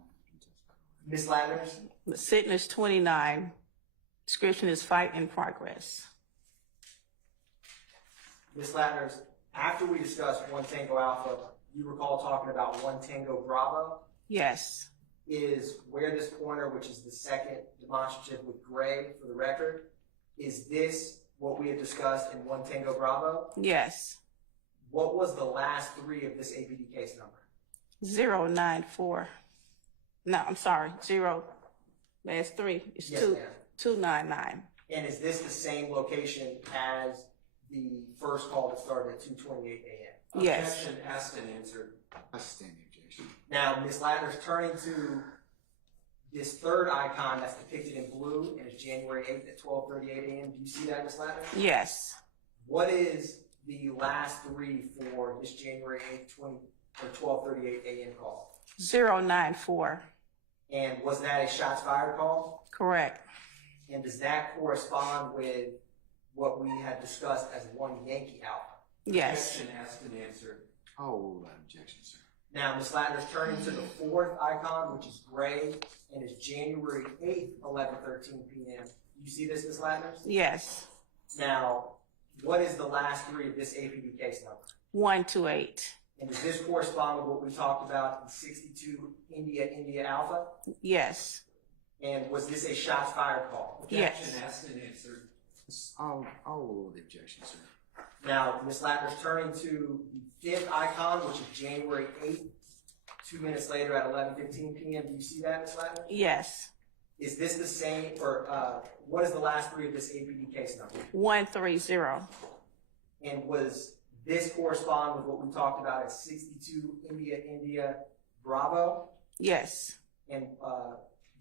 Ms. Latner? The sitting is 29. Description is fight in progress. Ms. Latner, after we discussed 1 Tango Alpha, you recall talking about 1 Tango Bravo? Yes. Is where this pointer, which is the second demonstrative with gray for the record, is this what we had discussed in 1 Tango Bravo? Yes. What was the last 3 of this APD case number? 094. No, I'm sorry. 0. Last 3. It's Yes, 2. ma'am. 299. And is this the same location as the first call that started at 2:28 a.m.? Yes. Objection has been answered. I sustain the objection. Now, Ms. Latner's turning to this third icon that's depicted in blue, and it's January 8th at 12:38 a.m. Do you see that, Ms. Latner? Yes. What is the last 3 for this January 8th, 12:38 a.m. call? 094. And was that a shots fired call? Correct. And does that correspond with what we had discussed as 1 Yankee Alpha? Yes. Objection has been answered. I'll rule that objection, sir. Now, Ms. Latner's turning to the fourth icon, which is gray, and it's January 8th, 11:13 p.m. You see this, Ms. Latner? Yes. Now, what is the last 3 of this APD case number? 128. And does this correspond with what we talked about in 62 India Alpha? Yes. And was this a shots fired call? Yes. Asked and answered. I'll rule the objection, sir. Now, Ms. Latner's turning to the fifth icon, which is January 8th, 2 minutes later at 11:15 p.m. Do you see that, Ms. Latner? Yes. Is this the same, or what is the last three of this APD case number? 130. And was this correspond with what we talked about at 62 India Bravo? Yes. And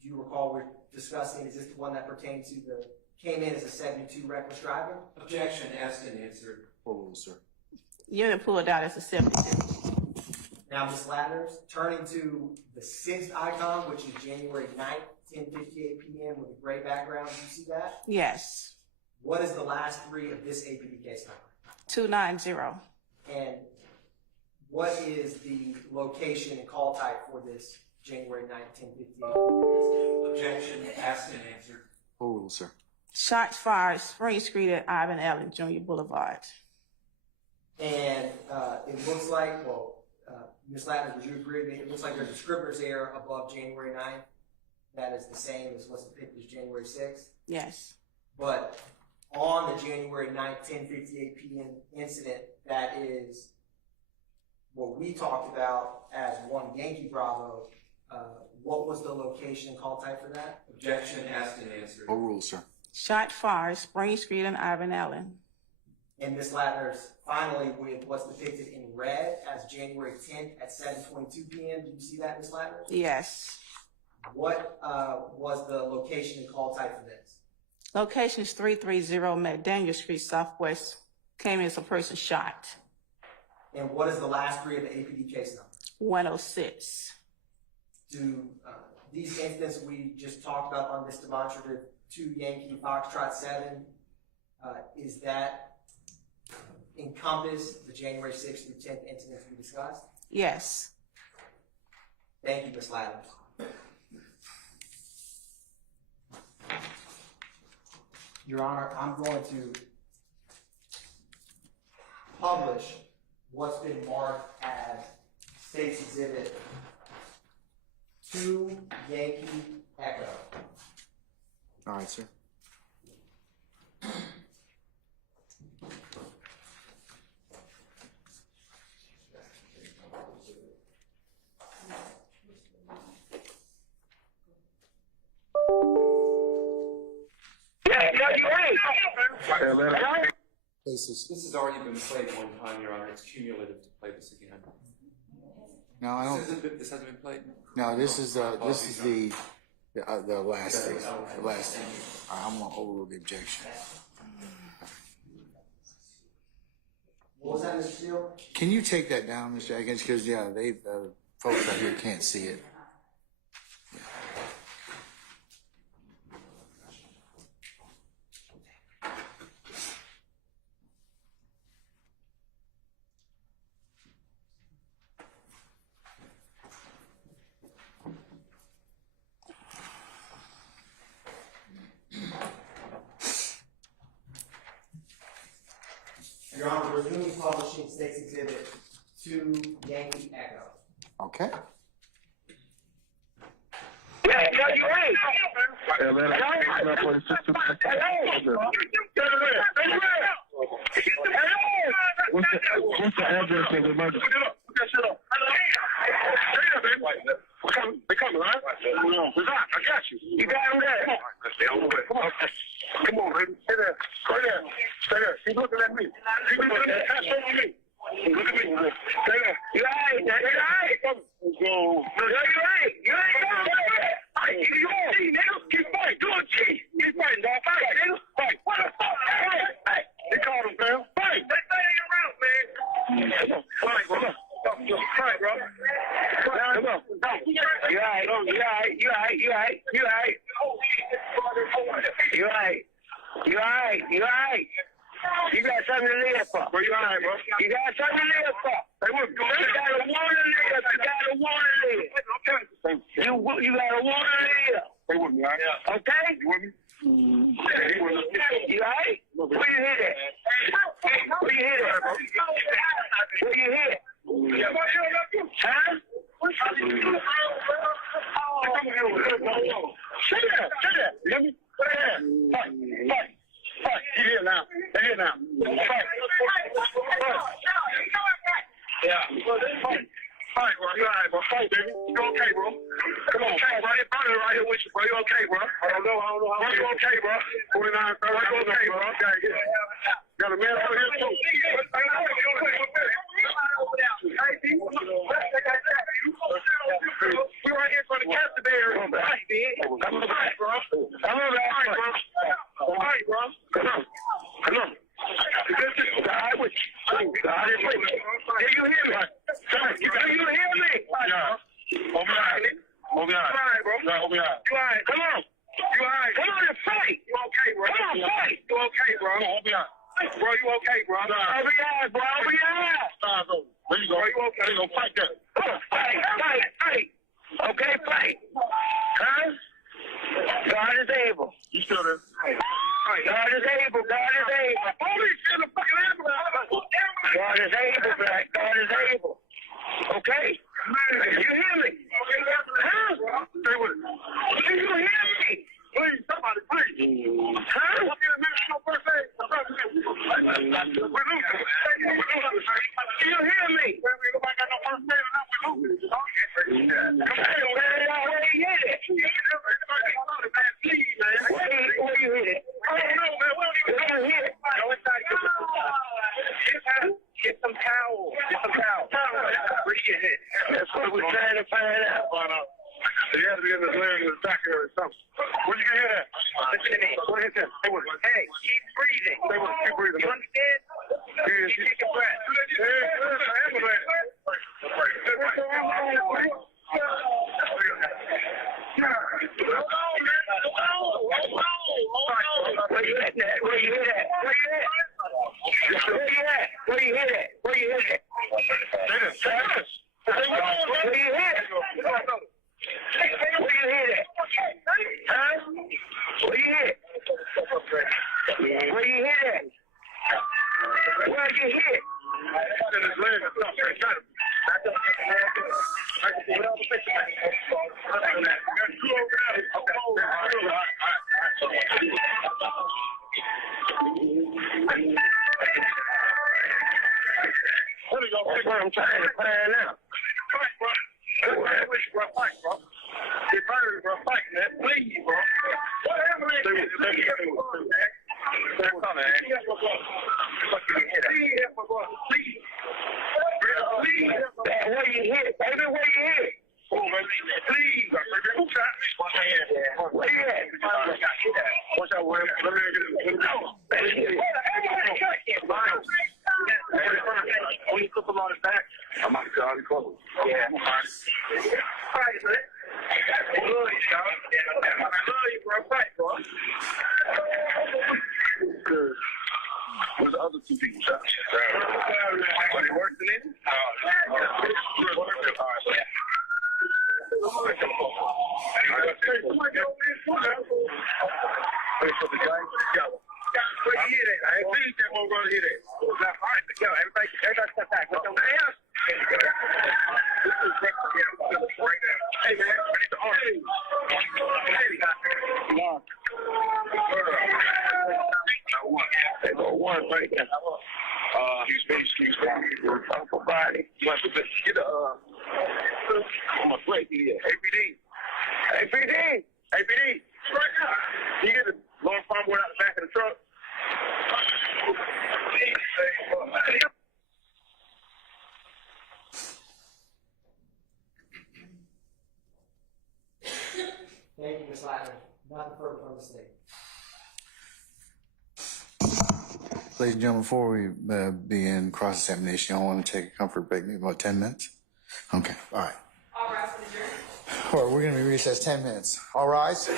do you recall we're discussing, is this the one that pertained to came in as a 72 reckless driving? Objection asked and answered. Overruled, sir. Unit pulled out as a 72. Now, Ms. Latner's turning to the sixth icon, which is January 9th, 10:58 p.m. with a gray background. Do you see that? Yes. What is the last three of this APD case number? 290. And what is the location and call type for this January 9th, 10:58? Objection asked and answered. Overruled, sir. Shots fired, Spring Street at Ivan Allen Jr. Boulevard. And it looks like, Ms. Latner, would you agree with me? It looks like there's a scrivener's error above January 9th. That is the same as what's depicted as January 6th. Yes. But on the January 9th, 10:58 p.m. incident, that is what we talked about as 1 Yankee Bravo. What was the location and call type for that? Objection asked and answered. Overruled, sir. Shot fired, Spring Street and Ivan Allen. And Ms. Latner's finally with what's depicted in red as January 10th at 7:22 p.m. Do you see that, Ms. Latner? Yes. What was the location and call type for this? Location is 330 McDaniel Street Southwest. Came in as a person shot. And what is the last three of the APD case number? 106. Do these incidents we just talked about on this demonstrative 2 Yankee Foxtrot 7, is that encompass the January 6th through 10th incidents we discussed? Yes. Thank you, Ms. Latner. Your Honor, I'm going to publish what's been marked as State's Exhibit 2 Yankee Echo. All right, sir. Cases. This has already been played one time, Your Honor. It's cumulative to play this again. No, I don't. This hasn't been played? No, this is the last thing. The last thing. All right, I'm gonna overrule the objection. What was that, Mr. Steele? Can you take that down, Mr. Atkins? Because they folks out here can't see it. Your Honor, we're newly publishing State's Exhibit 2 Yankee Echo. Okay. What's the address of the emergency? They coming, right? No, I got you. You got him there. Come on. Come on, baby. Stay there. Stay there. Stay there. Keep looking at me. Keep looking at me. At me. Look at me. Stay there. You right. You right. Go. You right. You right. You see, nigga. Keep fighting. Do a G. Keep fighting, dog. Fight, nigga. Fight. What the fuck? Hey. They called him, fam. Fight. They say you're around, man. Fight, bro. Fight, bro. Come on. You right. You right. You right. You right. You right. You right. You right. You right. You got something to live for. Bro, you all right, bro? You got something to live for. Hey, look, you got a want to live. You got a want to live. You got a want to live. Stay with me, all right? Okay? You with me? You all right? Where you hit at? Where you hit at? Where you hit? okay, bro? Come on, bro. Your brother right here with you, bro. You okay, bro? I don't know. Bro, you okay, bro? 49, 30. You okay, bro? Got a man over here, too. We right here for the Canterbury. Come on, bro. All right, bro. Come on. This is God with you. God is with you. Do you hear me? Do you hear me? Yeah. Open your eyes. Open your eyes. All right, bro. Yeah, open your eyes. You all right? Come on. You all right? Come on and fight. You okay, bro? Come on, fight. You okay, bro? Come on, open your eyes. Bro, you okay, bro? Open your eyes, bro. Open your eyes. There you go. Bro, you okay? There you go. Fight that. Come on, fight. Okay, fight. Huh? God is able. You still there? God is able. God is able. Holy shit, the fucking ambulance. God is able, Black. God is able. Okay? You hear me? Huh? Stay with it. Do you hear me? Please, somebody, please. Huh? I'm getting medical first aid. We're losing. Do you hear me? Nobody got no first aid or not. We're losing. Come on, where you hit it? Please, man. Where you hit it? I don't know, man. Where you hit it? Get some towels. Where you hit? That's what we're trying to find out. He had to be in the leg in the back here or something. Where'd you get hit at? What hit that? Hey, keep breathing. Keep breathing. You understand? Keep taking breath. Where you hit at? Where you hit at? Where you hit at? Where you hit at? Where you hit? Where you hit it? Huh? Where you hit? Where you hit it? Where you hit? That's what I'm trying to find out. Fight, bro. Get burned, bro. Fight, man. Please, bro. Where you hit? Baby, where you hit? Please, who shot me? Where you at? Watch out, Wayne. Let me get it. When you put them on his back, I'm out of God. Close. Yeah. All right, man. I love you, bro. Fight, bro. Good. Where's the other two people shot? Are they working in it? Where you hit it? I ain't seen that one going to hit it. Everybody step back. What's your name? Hey, man. I need the arm. Hey, go one right there. Excuse me. Upper body. You want to get I'm a break here. APD. Right now. You get the long farm board out the back of the truck. Thank you, Ms. Ladner. Nothing further from the state. Ladies and gentlemen, before we begin cross-examination, I want to take a comfort break, maybe about 10 minutes. Okay, all right. All rise for the jury. All right, we're going to be recessed 10 minutes. All rise.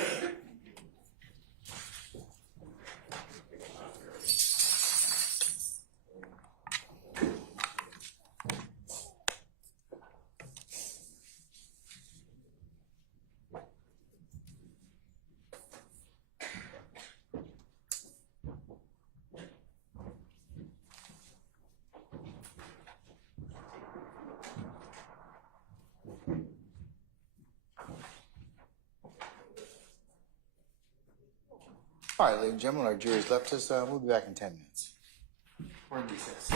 All right, ladies and gentlemen, our jury's left us. We'll be back in 10 minutes. We're in recess.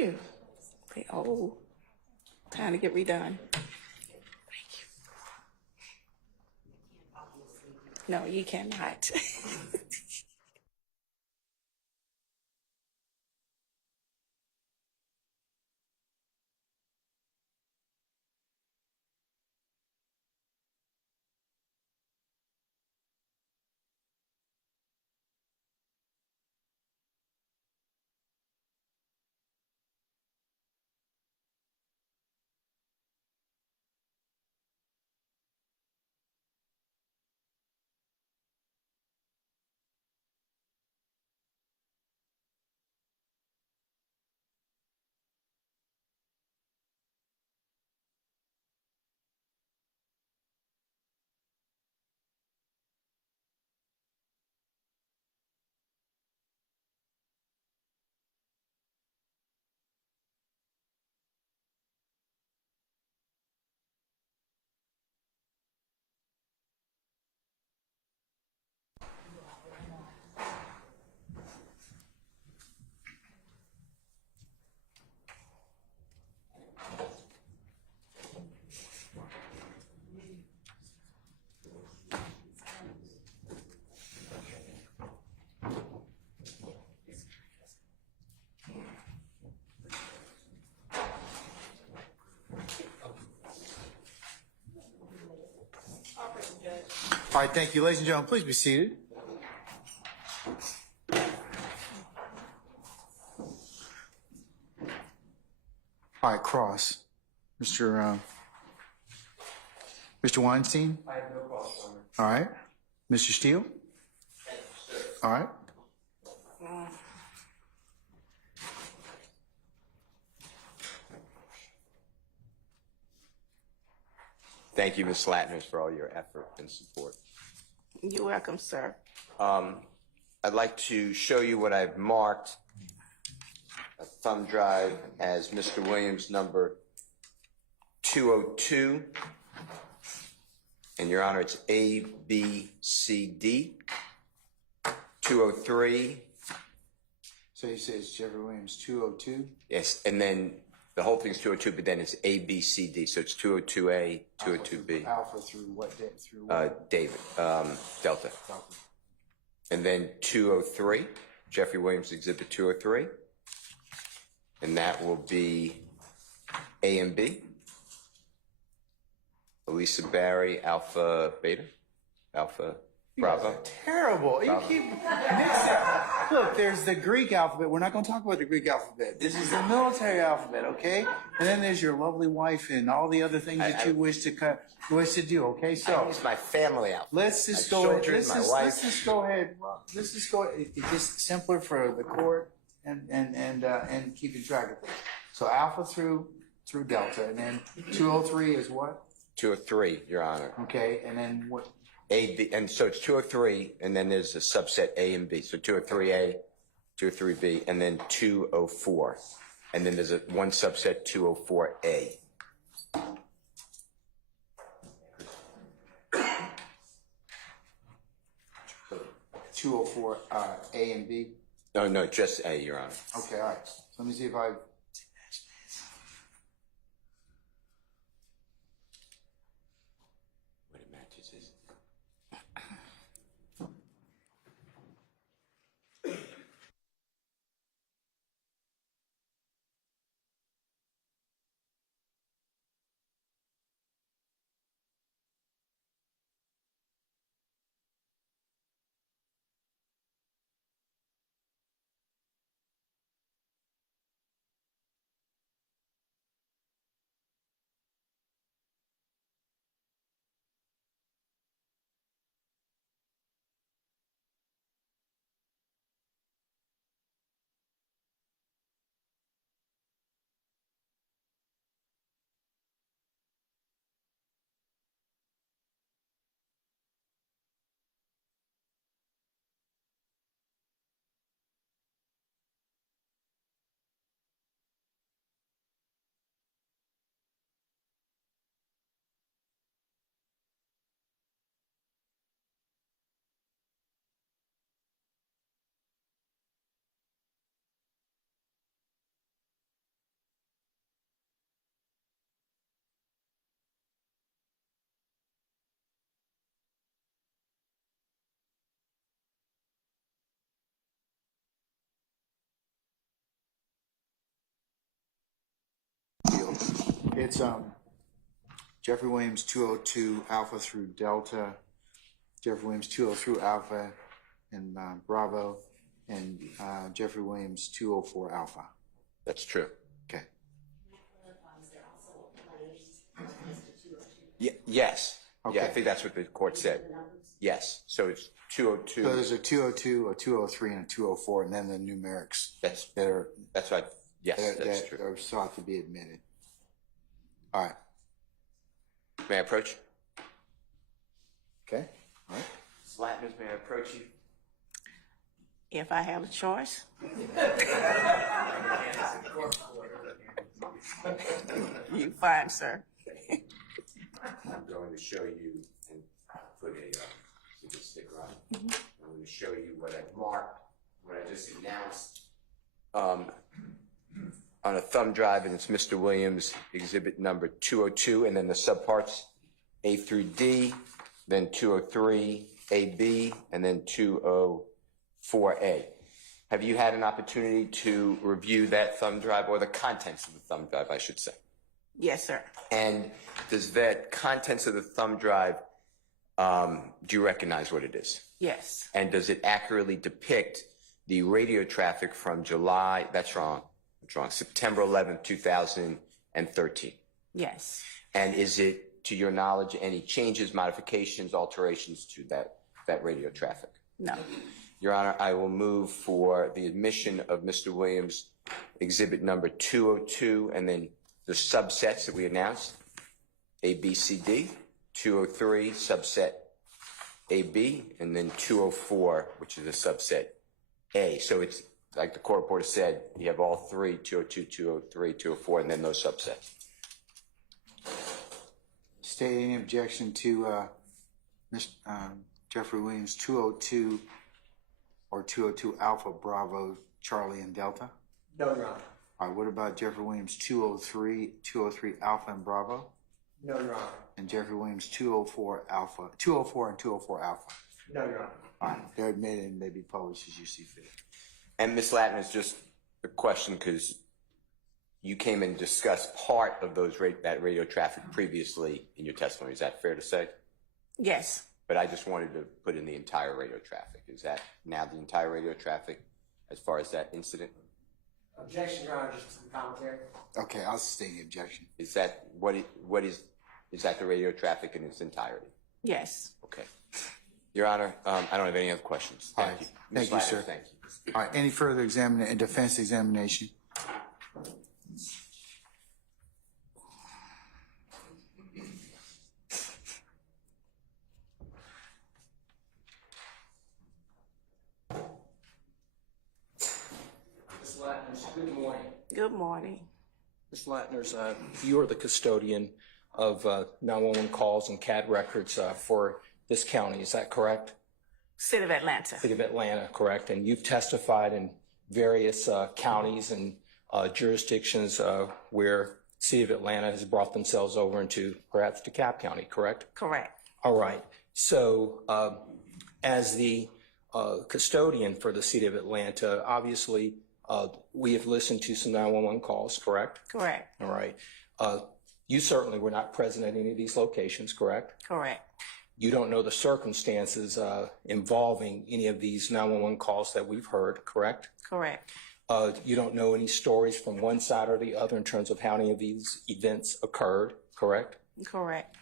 Phew. They old. Time to get redone. Thank you. No, you cannot. All right, thank you. Ladies and gentlemen, please be seated. All right, cross. Mr. Weinstein? I have no cross, Your Honor. All right. Mr. Steele? All right. Thank you, Ms. Slatners, for all your effort and support. You're welcome, sir. I'd like to show you what I've marked a thumb drive as Mr. Williams number 202. And Your Honor, it's A, B, C, D. 203. So you say it's Jeffrey Williams 202? Yes, and then the whole thing's 202, but then it's A, B, C, D. So it's 202A, 202B. Alpha through what? Through what? David, Delta. And then 203, Jeffrey Williams Exhibit 203. And that will be A and B. Elisa Barry, Alpha Beta, Alpha Bravo. Terrible. You keep mixing. Look, there's the Greek alphabet. We're not going to talk about the Greek alphabet. This is the military alphabet, okay? And then there's your lovely wife and all the other things that you wish to do, okay? So It's my family alpha. let's just My go ahead. children, my wife. Let's just go ahead. Let's just go. It's just simpler for the court and keeping track of things. So alpha through delta, and then 203 is what? 203, Your Honor. Okay, and then what? A, B, and so it's 203, and then there's a subset A and B. So 203A, 203B, and then 204. And then there's one subset 204A. 204 A and B. No, just A, Your Honor. Okay, all right. So let me see if I. What it matches is. It's Jeffrey Williams 202 Alpha through Delta, Jeffrey Williams 203 Alpha and Bravo, and Jeffrey Williams 204 Alpha. That's true. Okay. Yes. Okay. Yeah, I think that's what the court said. Yes. So it's 202. So there's a 202, a 203, and a 204, and then the numerics That's that right. Yes, that's that true. are sought to be admitted. All right. May I approach? Okay. All right. Slatners, may I approach you? If I have a choice. You fine, sir. I'm going to show you and put a sticker on it. I'm going to show you what I marked, what I just announced. On a thumb drive, and it's Mr. Williams, exhibit number 202, and then the subparts A through D, then 203 AB, and then 204A. Have you had an opportunity to review that thumb drive, or the contents of the thumb drive, I should say? Yes, sir. And does that contents of the thumb drive, do you recognize what it is? Yes. And does it accurately depict the radio traffic from July, that's wrong, September 11th, 2013? Yes. And is it, to your knowledge, any changes, modifications, alterations to that radio traffic? No. Your Honor, I will move for the admission of Mr. Williams, exhibit number 202, and then the subsets that we announced, A, B, C, D, 203, subset AB, and then 204, which is a subset A. So it's, like the court reporter said, you have all three, 202, 203, 204, and then those subsets. State any objection to Jeffrey Williams 202 or 202 Alpha, Bravo, Charlie, and Delta? No, Your Honor. All right, what about Jeffrey Williams 203 Alpha and Bravo? No, Your Honor. And Jeffrey Williams 204 Alpha, 204 and 204 Alpha? No, Your Honor. All right, they're admitted and may be published as you see fit. And Ms. Latin, is just a question, because you came and discussed part of that radio traffic previously in your testimony. Is that fair to say? Yes. But I just wanted to put in the entire radio traffic. Is that now the entire radio traffic as far as that incident? Objection, Your Honor, just to the commentary. Okay, I'll sustain the objection. Is that is that the radio traffic in its entirety? Yes. Okay. Your Honor, I don't have any other questions. All Thank right. you. Thank Ms. you, Latin, sir. Thank you. All right, any further defense examination? Ms. Latners, good morning. Good morning. Ms. Latners, you are the custodian of 911 calls and CAD records for this county, is that correct? City of Atlanta. City of Atlanta, correct. And you've testified in various counties and jurisdictions where City of Atlanta has brought themselves over into perhaps DeKalb County, correct? Correct. All right. So as the custodian for the City of Atlanta, obviously we have listened to some 911 calls, correct? Correct. All right. You certainly were not present at any of these locations, correct? Correct. You don't know the circumstances involving any of these 911 calls that we've heard, correct? Correct. You don't know any stories from one side or the other in terms of how any of these events occurred, correct? Correct.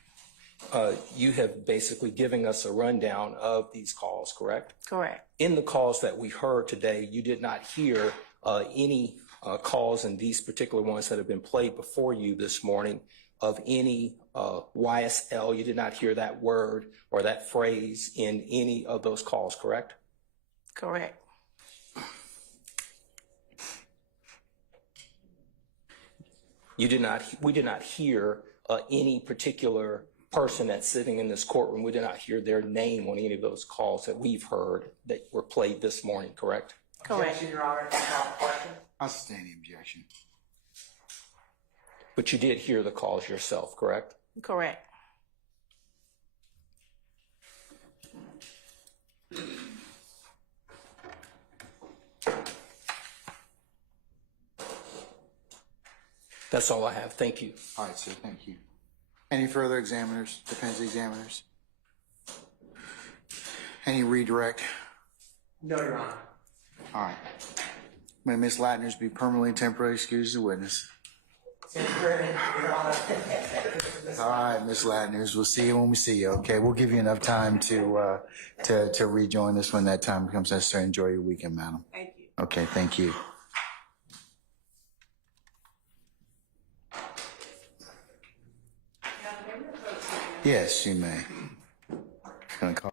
You have basically given us a rundown of these calls, correct? Correct. In the calls that we heard today, you did not hear any calls in these particular ones that have been played before you this morning of any YSL. You did not hear that word or that phrase in any of those calls, correct? Correct. We did not hear any particular person that's sitting in this courtroom. We did not hear their name on any of those calls that we've heard that were played this morning, correct? Correct. Objection, Your Honor. Question. I'll sustain the objection. But you did hear the calls yourself, correct? Correct. That's all I have. Thank you. All right, sir, thank you. Any further examiners, defense examiners? Any redirect? No, Your Honor. All right. May Ms. Latners be permanently and temporarily excused as a witness. Your Honor. All right, Ms. Latners, we'll see you when we see you, okay? We'll give you enough time to rejoin us when that time becomes necessary. Enjoy your weekend, madam. Thank you. Okay, thank you. Yes, you may. Gonna call.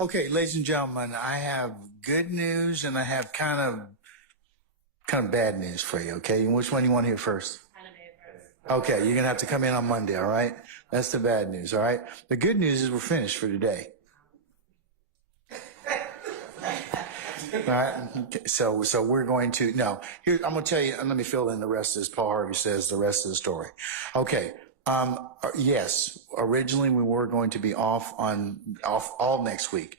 Okay, ladies and gentlemen, I have good news and I have kind of bad news for you, okay? Which one do you want to hear first? Okay, you're gonna have to come in on Monday, all right? That's the bad news, all right? The good news is we're finished for today. All right, okay, so we're going to, no, here, I'm gonna tell you, and let me fill in the rest of this. Paul Harvey says the rest of the story. Okay, yes, originally we were going to be off all next week.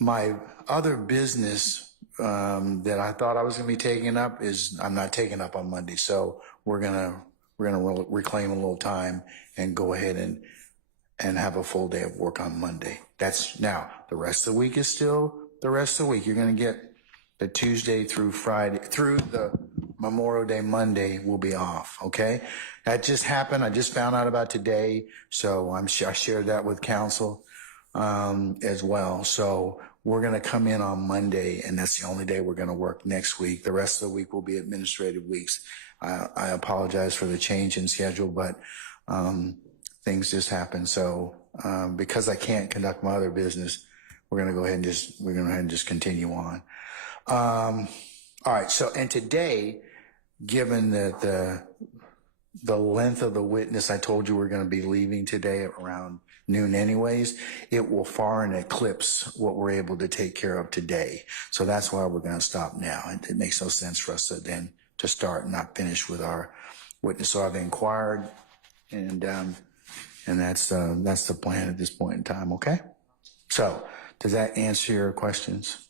My other business that I thought I was going to be taking up I'm not taking up on Monday, so we're gonna reclaim a little time and go ahead and have a full day of work on Monday. That's now the rest of the week is still the rest of the week. You're going to get the Tuesday through Friday through the Memorial Day Monday will be off. Okay, that just happened. I just found out about today, so I shared that with council as well. So we're going to come in on Monday, and that's the only day we're going to work next week. The rest of the week will be administrative weeks. I apologize for the change in schedule, but things just happen. So because I can't conduct my other business, we're going to go ahead and just continue on. All right. So, and today, given that the length of the witness, I told you we're going to be leaving today at around noon anyways, it will far and eclipse what we're able to take care of today. So that's why we're going to stop now. It makes no sense for us to start and not finish with our witness. So I've inquired and And that's the plan at this point in time, okay? So, does that answer your questions?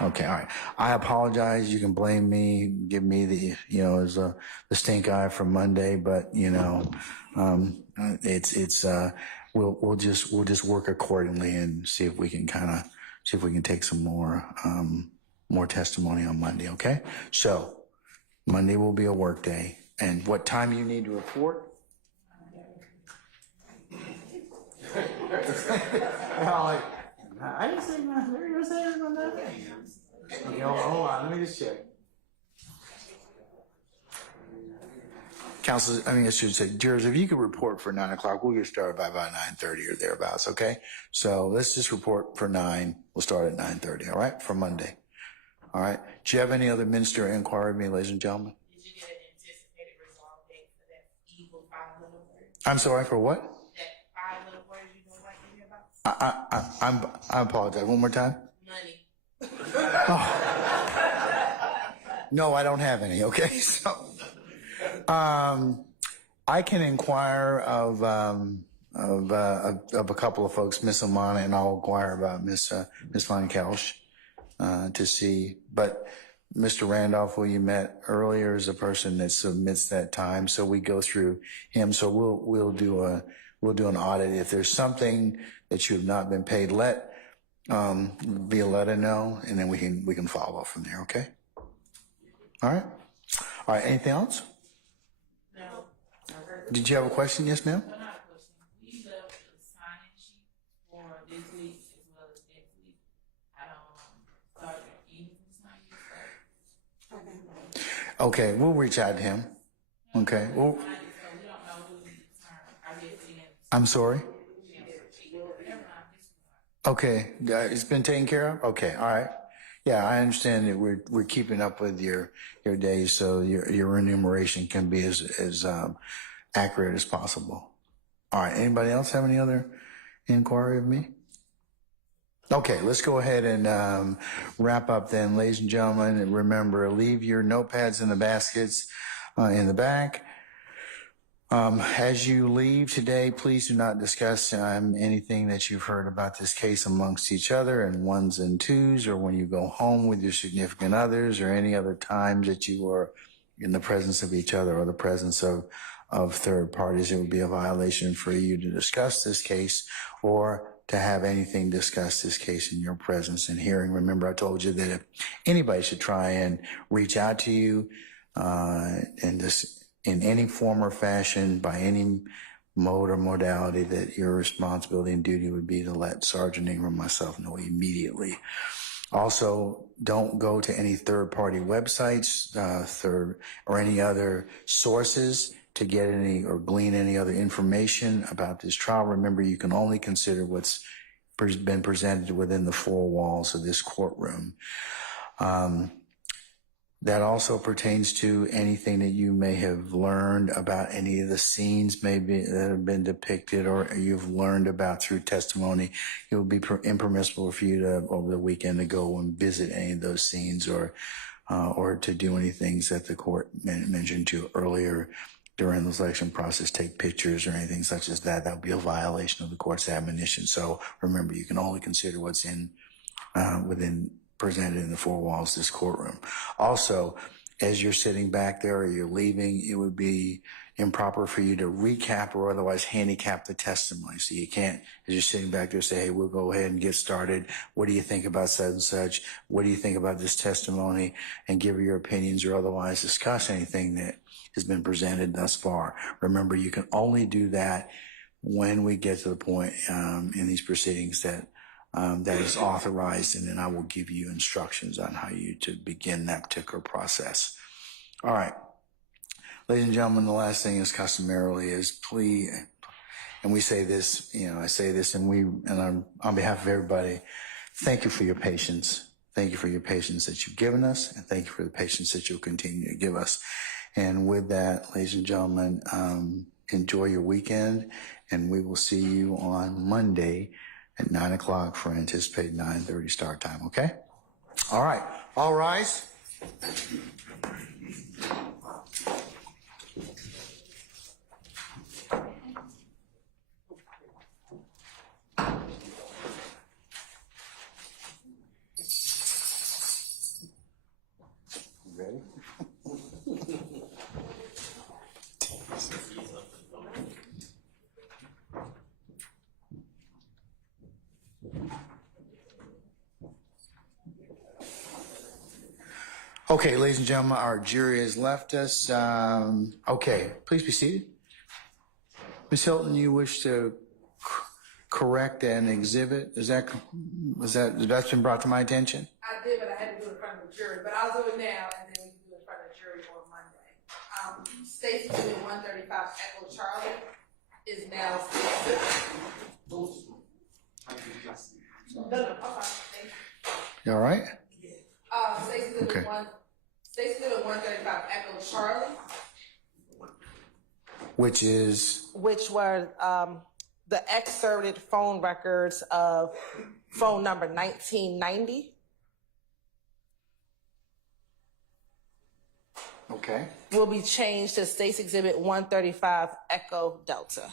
Okay, all right. I apologize. You can blame me, give me the, as the stink eye from Monday, but, we'll just work accordingly and see if we can take some more testimony on Monday, okay? So, Monday will be a work day. And what time you need to report? I didn't say nothing. You were saying about that. Okay, hold on. Let me just check. Council, I should say, Jurors, if you could report for 9 o'clock, we'll get started by about 9:30 or thereabouts, okay? So let's just report for 9. We'll start at 9:30, all right, for Monday. All right. Do you have any other ministerial inquiry of me, ladies and gentlemen? Did you get an anticipated resolve date for that evil 5 little words? I'm sorry, for what? That 5 little words you don't like to hear about? I apologize. One more time. Money. Oh. No, I don't have any. Okay, so I can inquire of a couple of folks, Miss Amana, and I'll inquire about Miss Von Kelsch to see. But Mr. Randolph, who you met earlier, is a person that submits that time, so we go through him. So we'll do an audit. If there's something that you have not been paid, let Violetta know, and then we can follow up from there. Okay. All right. All right. Anything else? No. Did you have a question? Yes, ma'am. No, not a question. We left the sign-in sheet for this week as well as next week. Start evening sign-in. Okay, we'll reach out to him. Okay. Well, So we don't know who we determine. I guess in. I'm sorry. Okay, it's been taken care of? Okay, all right. Yeah, I understand that we're keeping up with your days, so your remuneration can be as accurate as possible. All right, anybody else have any other inquiry of me? Okay, let's go ahead and wrap up then, ladies and gentlemen. And remember, leave your notepads in the baskets in the back. As you leave today, please do not discuss anything that you've heard about this case amongst each other in ones and twos, or when you go home with your significant others, or any other times that you are in the presence of each other or the presence of third parties. It would be a violation for you to discuss this case or to have anything discuss this case in your presence and hearing. Remember, I told you that if anybody should try and reach out to you in any form or fashion, by any mode or modality, that your responsibility and duty would be to let Sergeant Ingram, myself, know immediately. Also, don't go to any third-party websites, or any other sources to get any or glean any other information about this trial. Remember, you can only consider what's been presented within the four walls of this courtroom. That also pertains to anything that you may have learned about any of the scenes maybe that have been depicted or you've learned about through testimony. It would be impermissible for you to, over the weekend, to go and visit any of those scenes or to do any things that the court mentioned to you earlier during the selection process, take pictures or anything such as that. That would be a violation of the court's admonition. So remember, you can only consider what's presented in the four walls of this courtroom. Also, as you're sitting back there or you're leaving, it would be improper for you to recap or otherwise handicap the testimony. So you can't, as you're sitting back there, say, hey, we'll go ahead and get started. What do you think about such and such? What do you think about this testimony? And give your opinions or otherwise discuss anything that has been presented thus far. Remember, you can only do that when we get to the point in these proceedings that is authorized, and then I will give you instructions on how you to begin that particular process. All right. Ladies and gentlemen, the last thing is customarily is please, and we say this, I say this, and on behalf of everybody, thank you for your patience. Thank you for your patience that you've given us, and thank you for the patience that you'll continue to give us. And with that, ladies and gentlemen, enjoy your weekend, and we will see you on Monday at 9 o'clock for anticipated 9:30 start time, okay? All right. All rise. Ready? Okay, ladies and gentlemen, our jury has left us. Okay, please be seated. Ms. Hilton, you wish to correct an exhibit? That's been brought to my attention? I did, but I had to do it in front of the jury. But I'll do it now, and then we can do it in front of the jury on Monday. Stacy Exhibit 135 Echo Charlie is now. You all right? Stacy Exhibit 135 Echo Charlie. Which is? Which were the excerpted phone records of phone number 1990. Okay. Will be changed to States Exhibit 135 Echo Delta.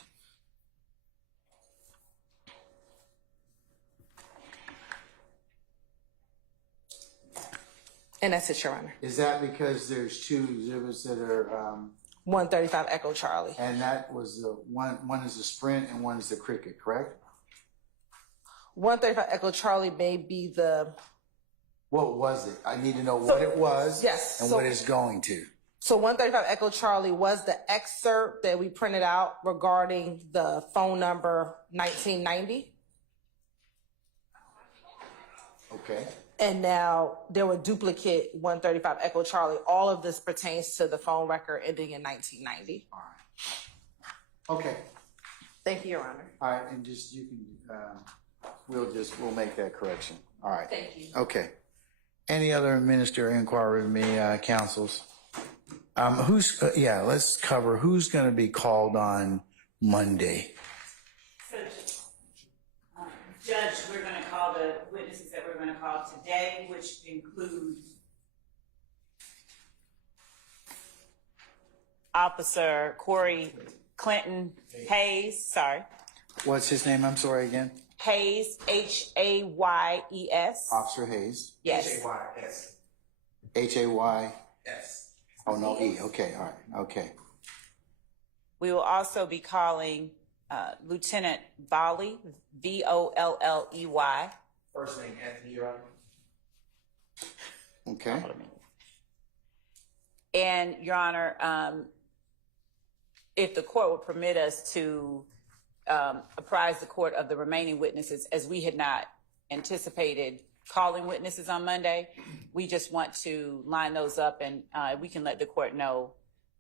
And that's it, Your Honor. Is that because there's two exhibits that are, 135 Echo Charlie. and that was the one is the Sprint and one is the Cricket, correct? 135 Echo Charlie may be the. What was it? I need to know what it was. Yes, And so- what it's going to. So 135 Echo Charlie was the excerpt that we printed out regarding the phone number 1990. Okay. And now there were duplicate 135 Echo Charlie. All of this pertains to the phone record ending in 1990. All right. Okay. Thank you, Your Honor. All right, and just, you can, we'll make that correction. All right. Thank you. Okay. Any other ministerial inquiry with me, councils? Let's cover who's going to be called on Monday. So, Judge, we're going to call the witnesses that we're going to call today, which include Officer Corey Clinton Hayes, sorry. What's his name? I'm sorry again. Hayes, Hayes. Officer Hayes. Yes. H-A-Y-S. Hayes. S. Oh, no, E. Okay, all right. Okay. We will also be calling Lieutenant Volley, Volley. First name Anthony, Your Honor. Okay. And, Your Honor, if the court would permit us to apprise the court of the remaining witnesses, as we had not anticipated calling witnesses on Monday, we just want to line those up, and we can let the court know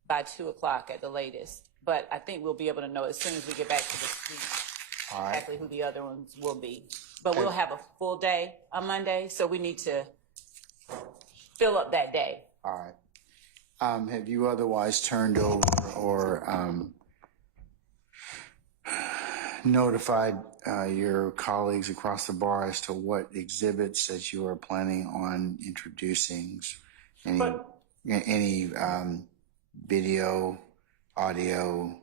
by 2:00 at the latest. But I think we'll be able to know as soon as we get back to the suite All right. exactly who the other ones will be. But we'll have a full day on Monday, so we need to fill up that day. All right. Have you otherwise turned over or notified your colleagues across the bar as to what exhibits that you are planning on introducing? Any video, audio?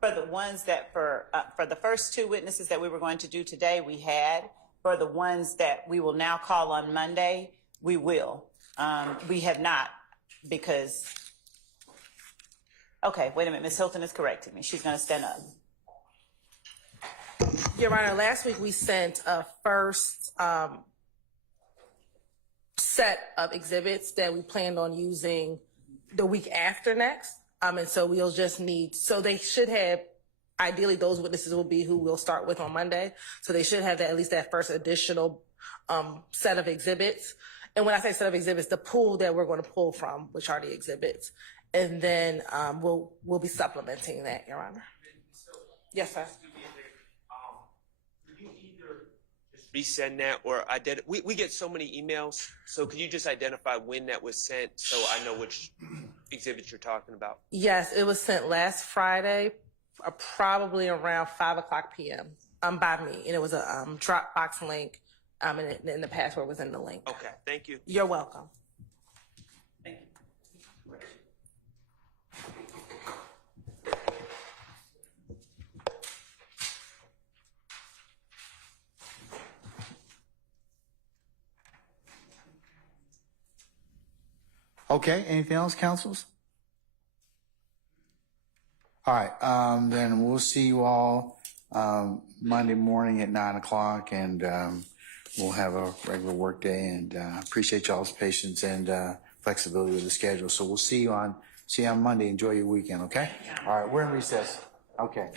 For the ones that for the first two witnesses that we were going to do today, we had. For the ones that we will now call on Monday, we will. We have not, because. Okay, wait a minute. Ms. Hilton is correcting me. She's going to stand up. Your Honor, last week we sent a first set of exhibits that we planned on using the week after next. And so we'll just need, so they should have, ideally those witnesses will be who we'll start with on Monday. So they should have that, at least that first additional set of exhibits. And when I say set of exhibits, the pool that we're going to pull from, which are the exhibits. And then we'll be supplementing that, Your Honor. Yes, sir. Could you either just resend that or we get so many emails, so could you just identify when that was sent so I know which exhibit you're talking about? Yes, it was sent last Friday, probably around 5:00 p.m. By me, and it was a Dropbox link, and the password was in the link. Okay, thank you. You're welcome. Thank you. Okay, anything else, councils? All right, then we'll see you all Monday morning at 9 o'clock, and we'll have a regular work day, and appreciate y'all's patience and flexibility with the schedule. So we'll see you on Monday. Enjoy your weekend, okay? All right, we're in recess. Okay.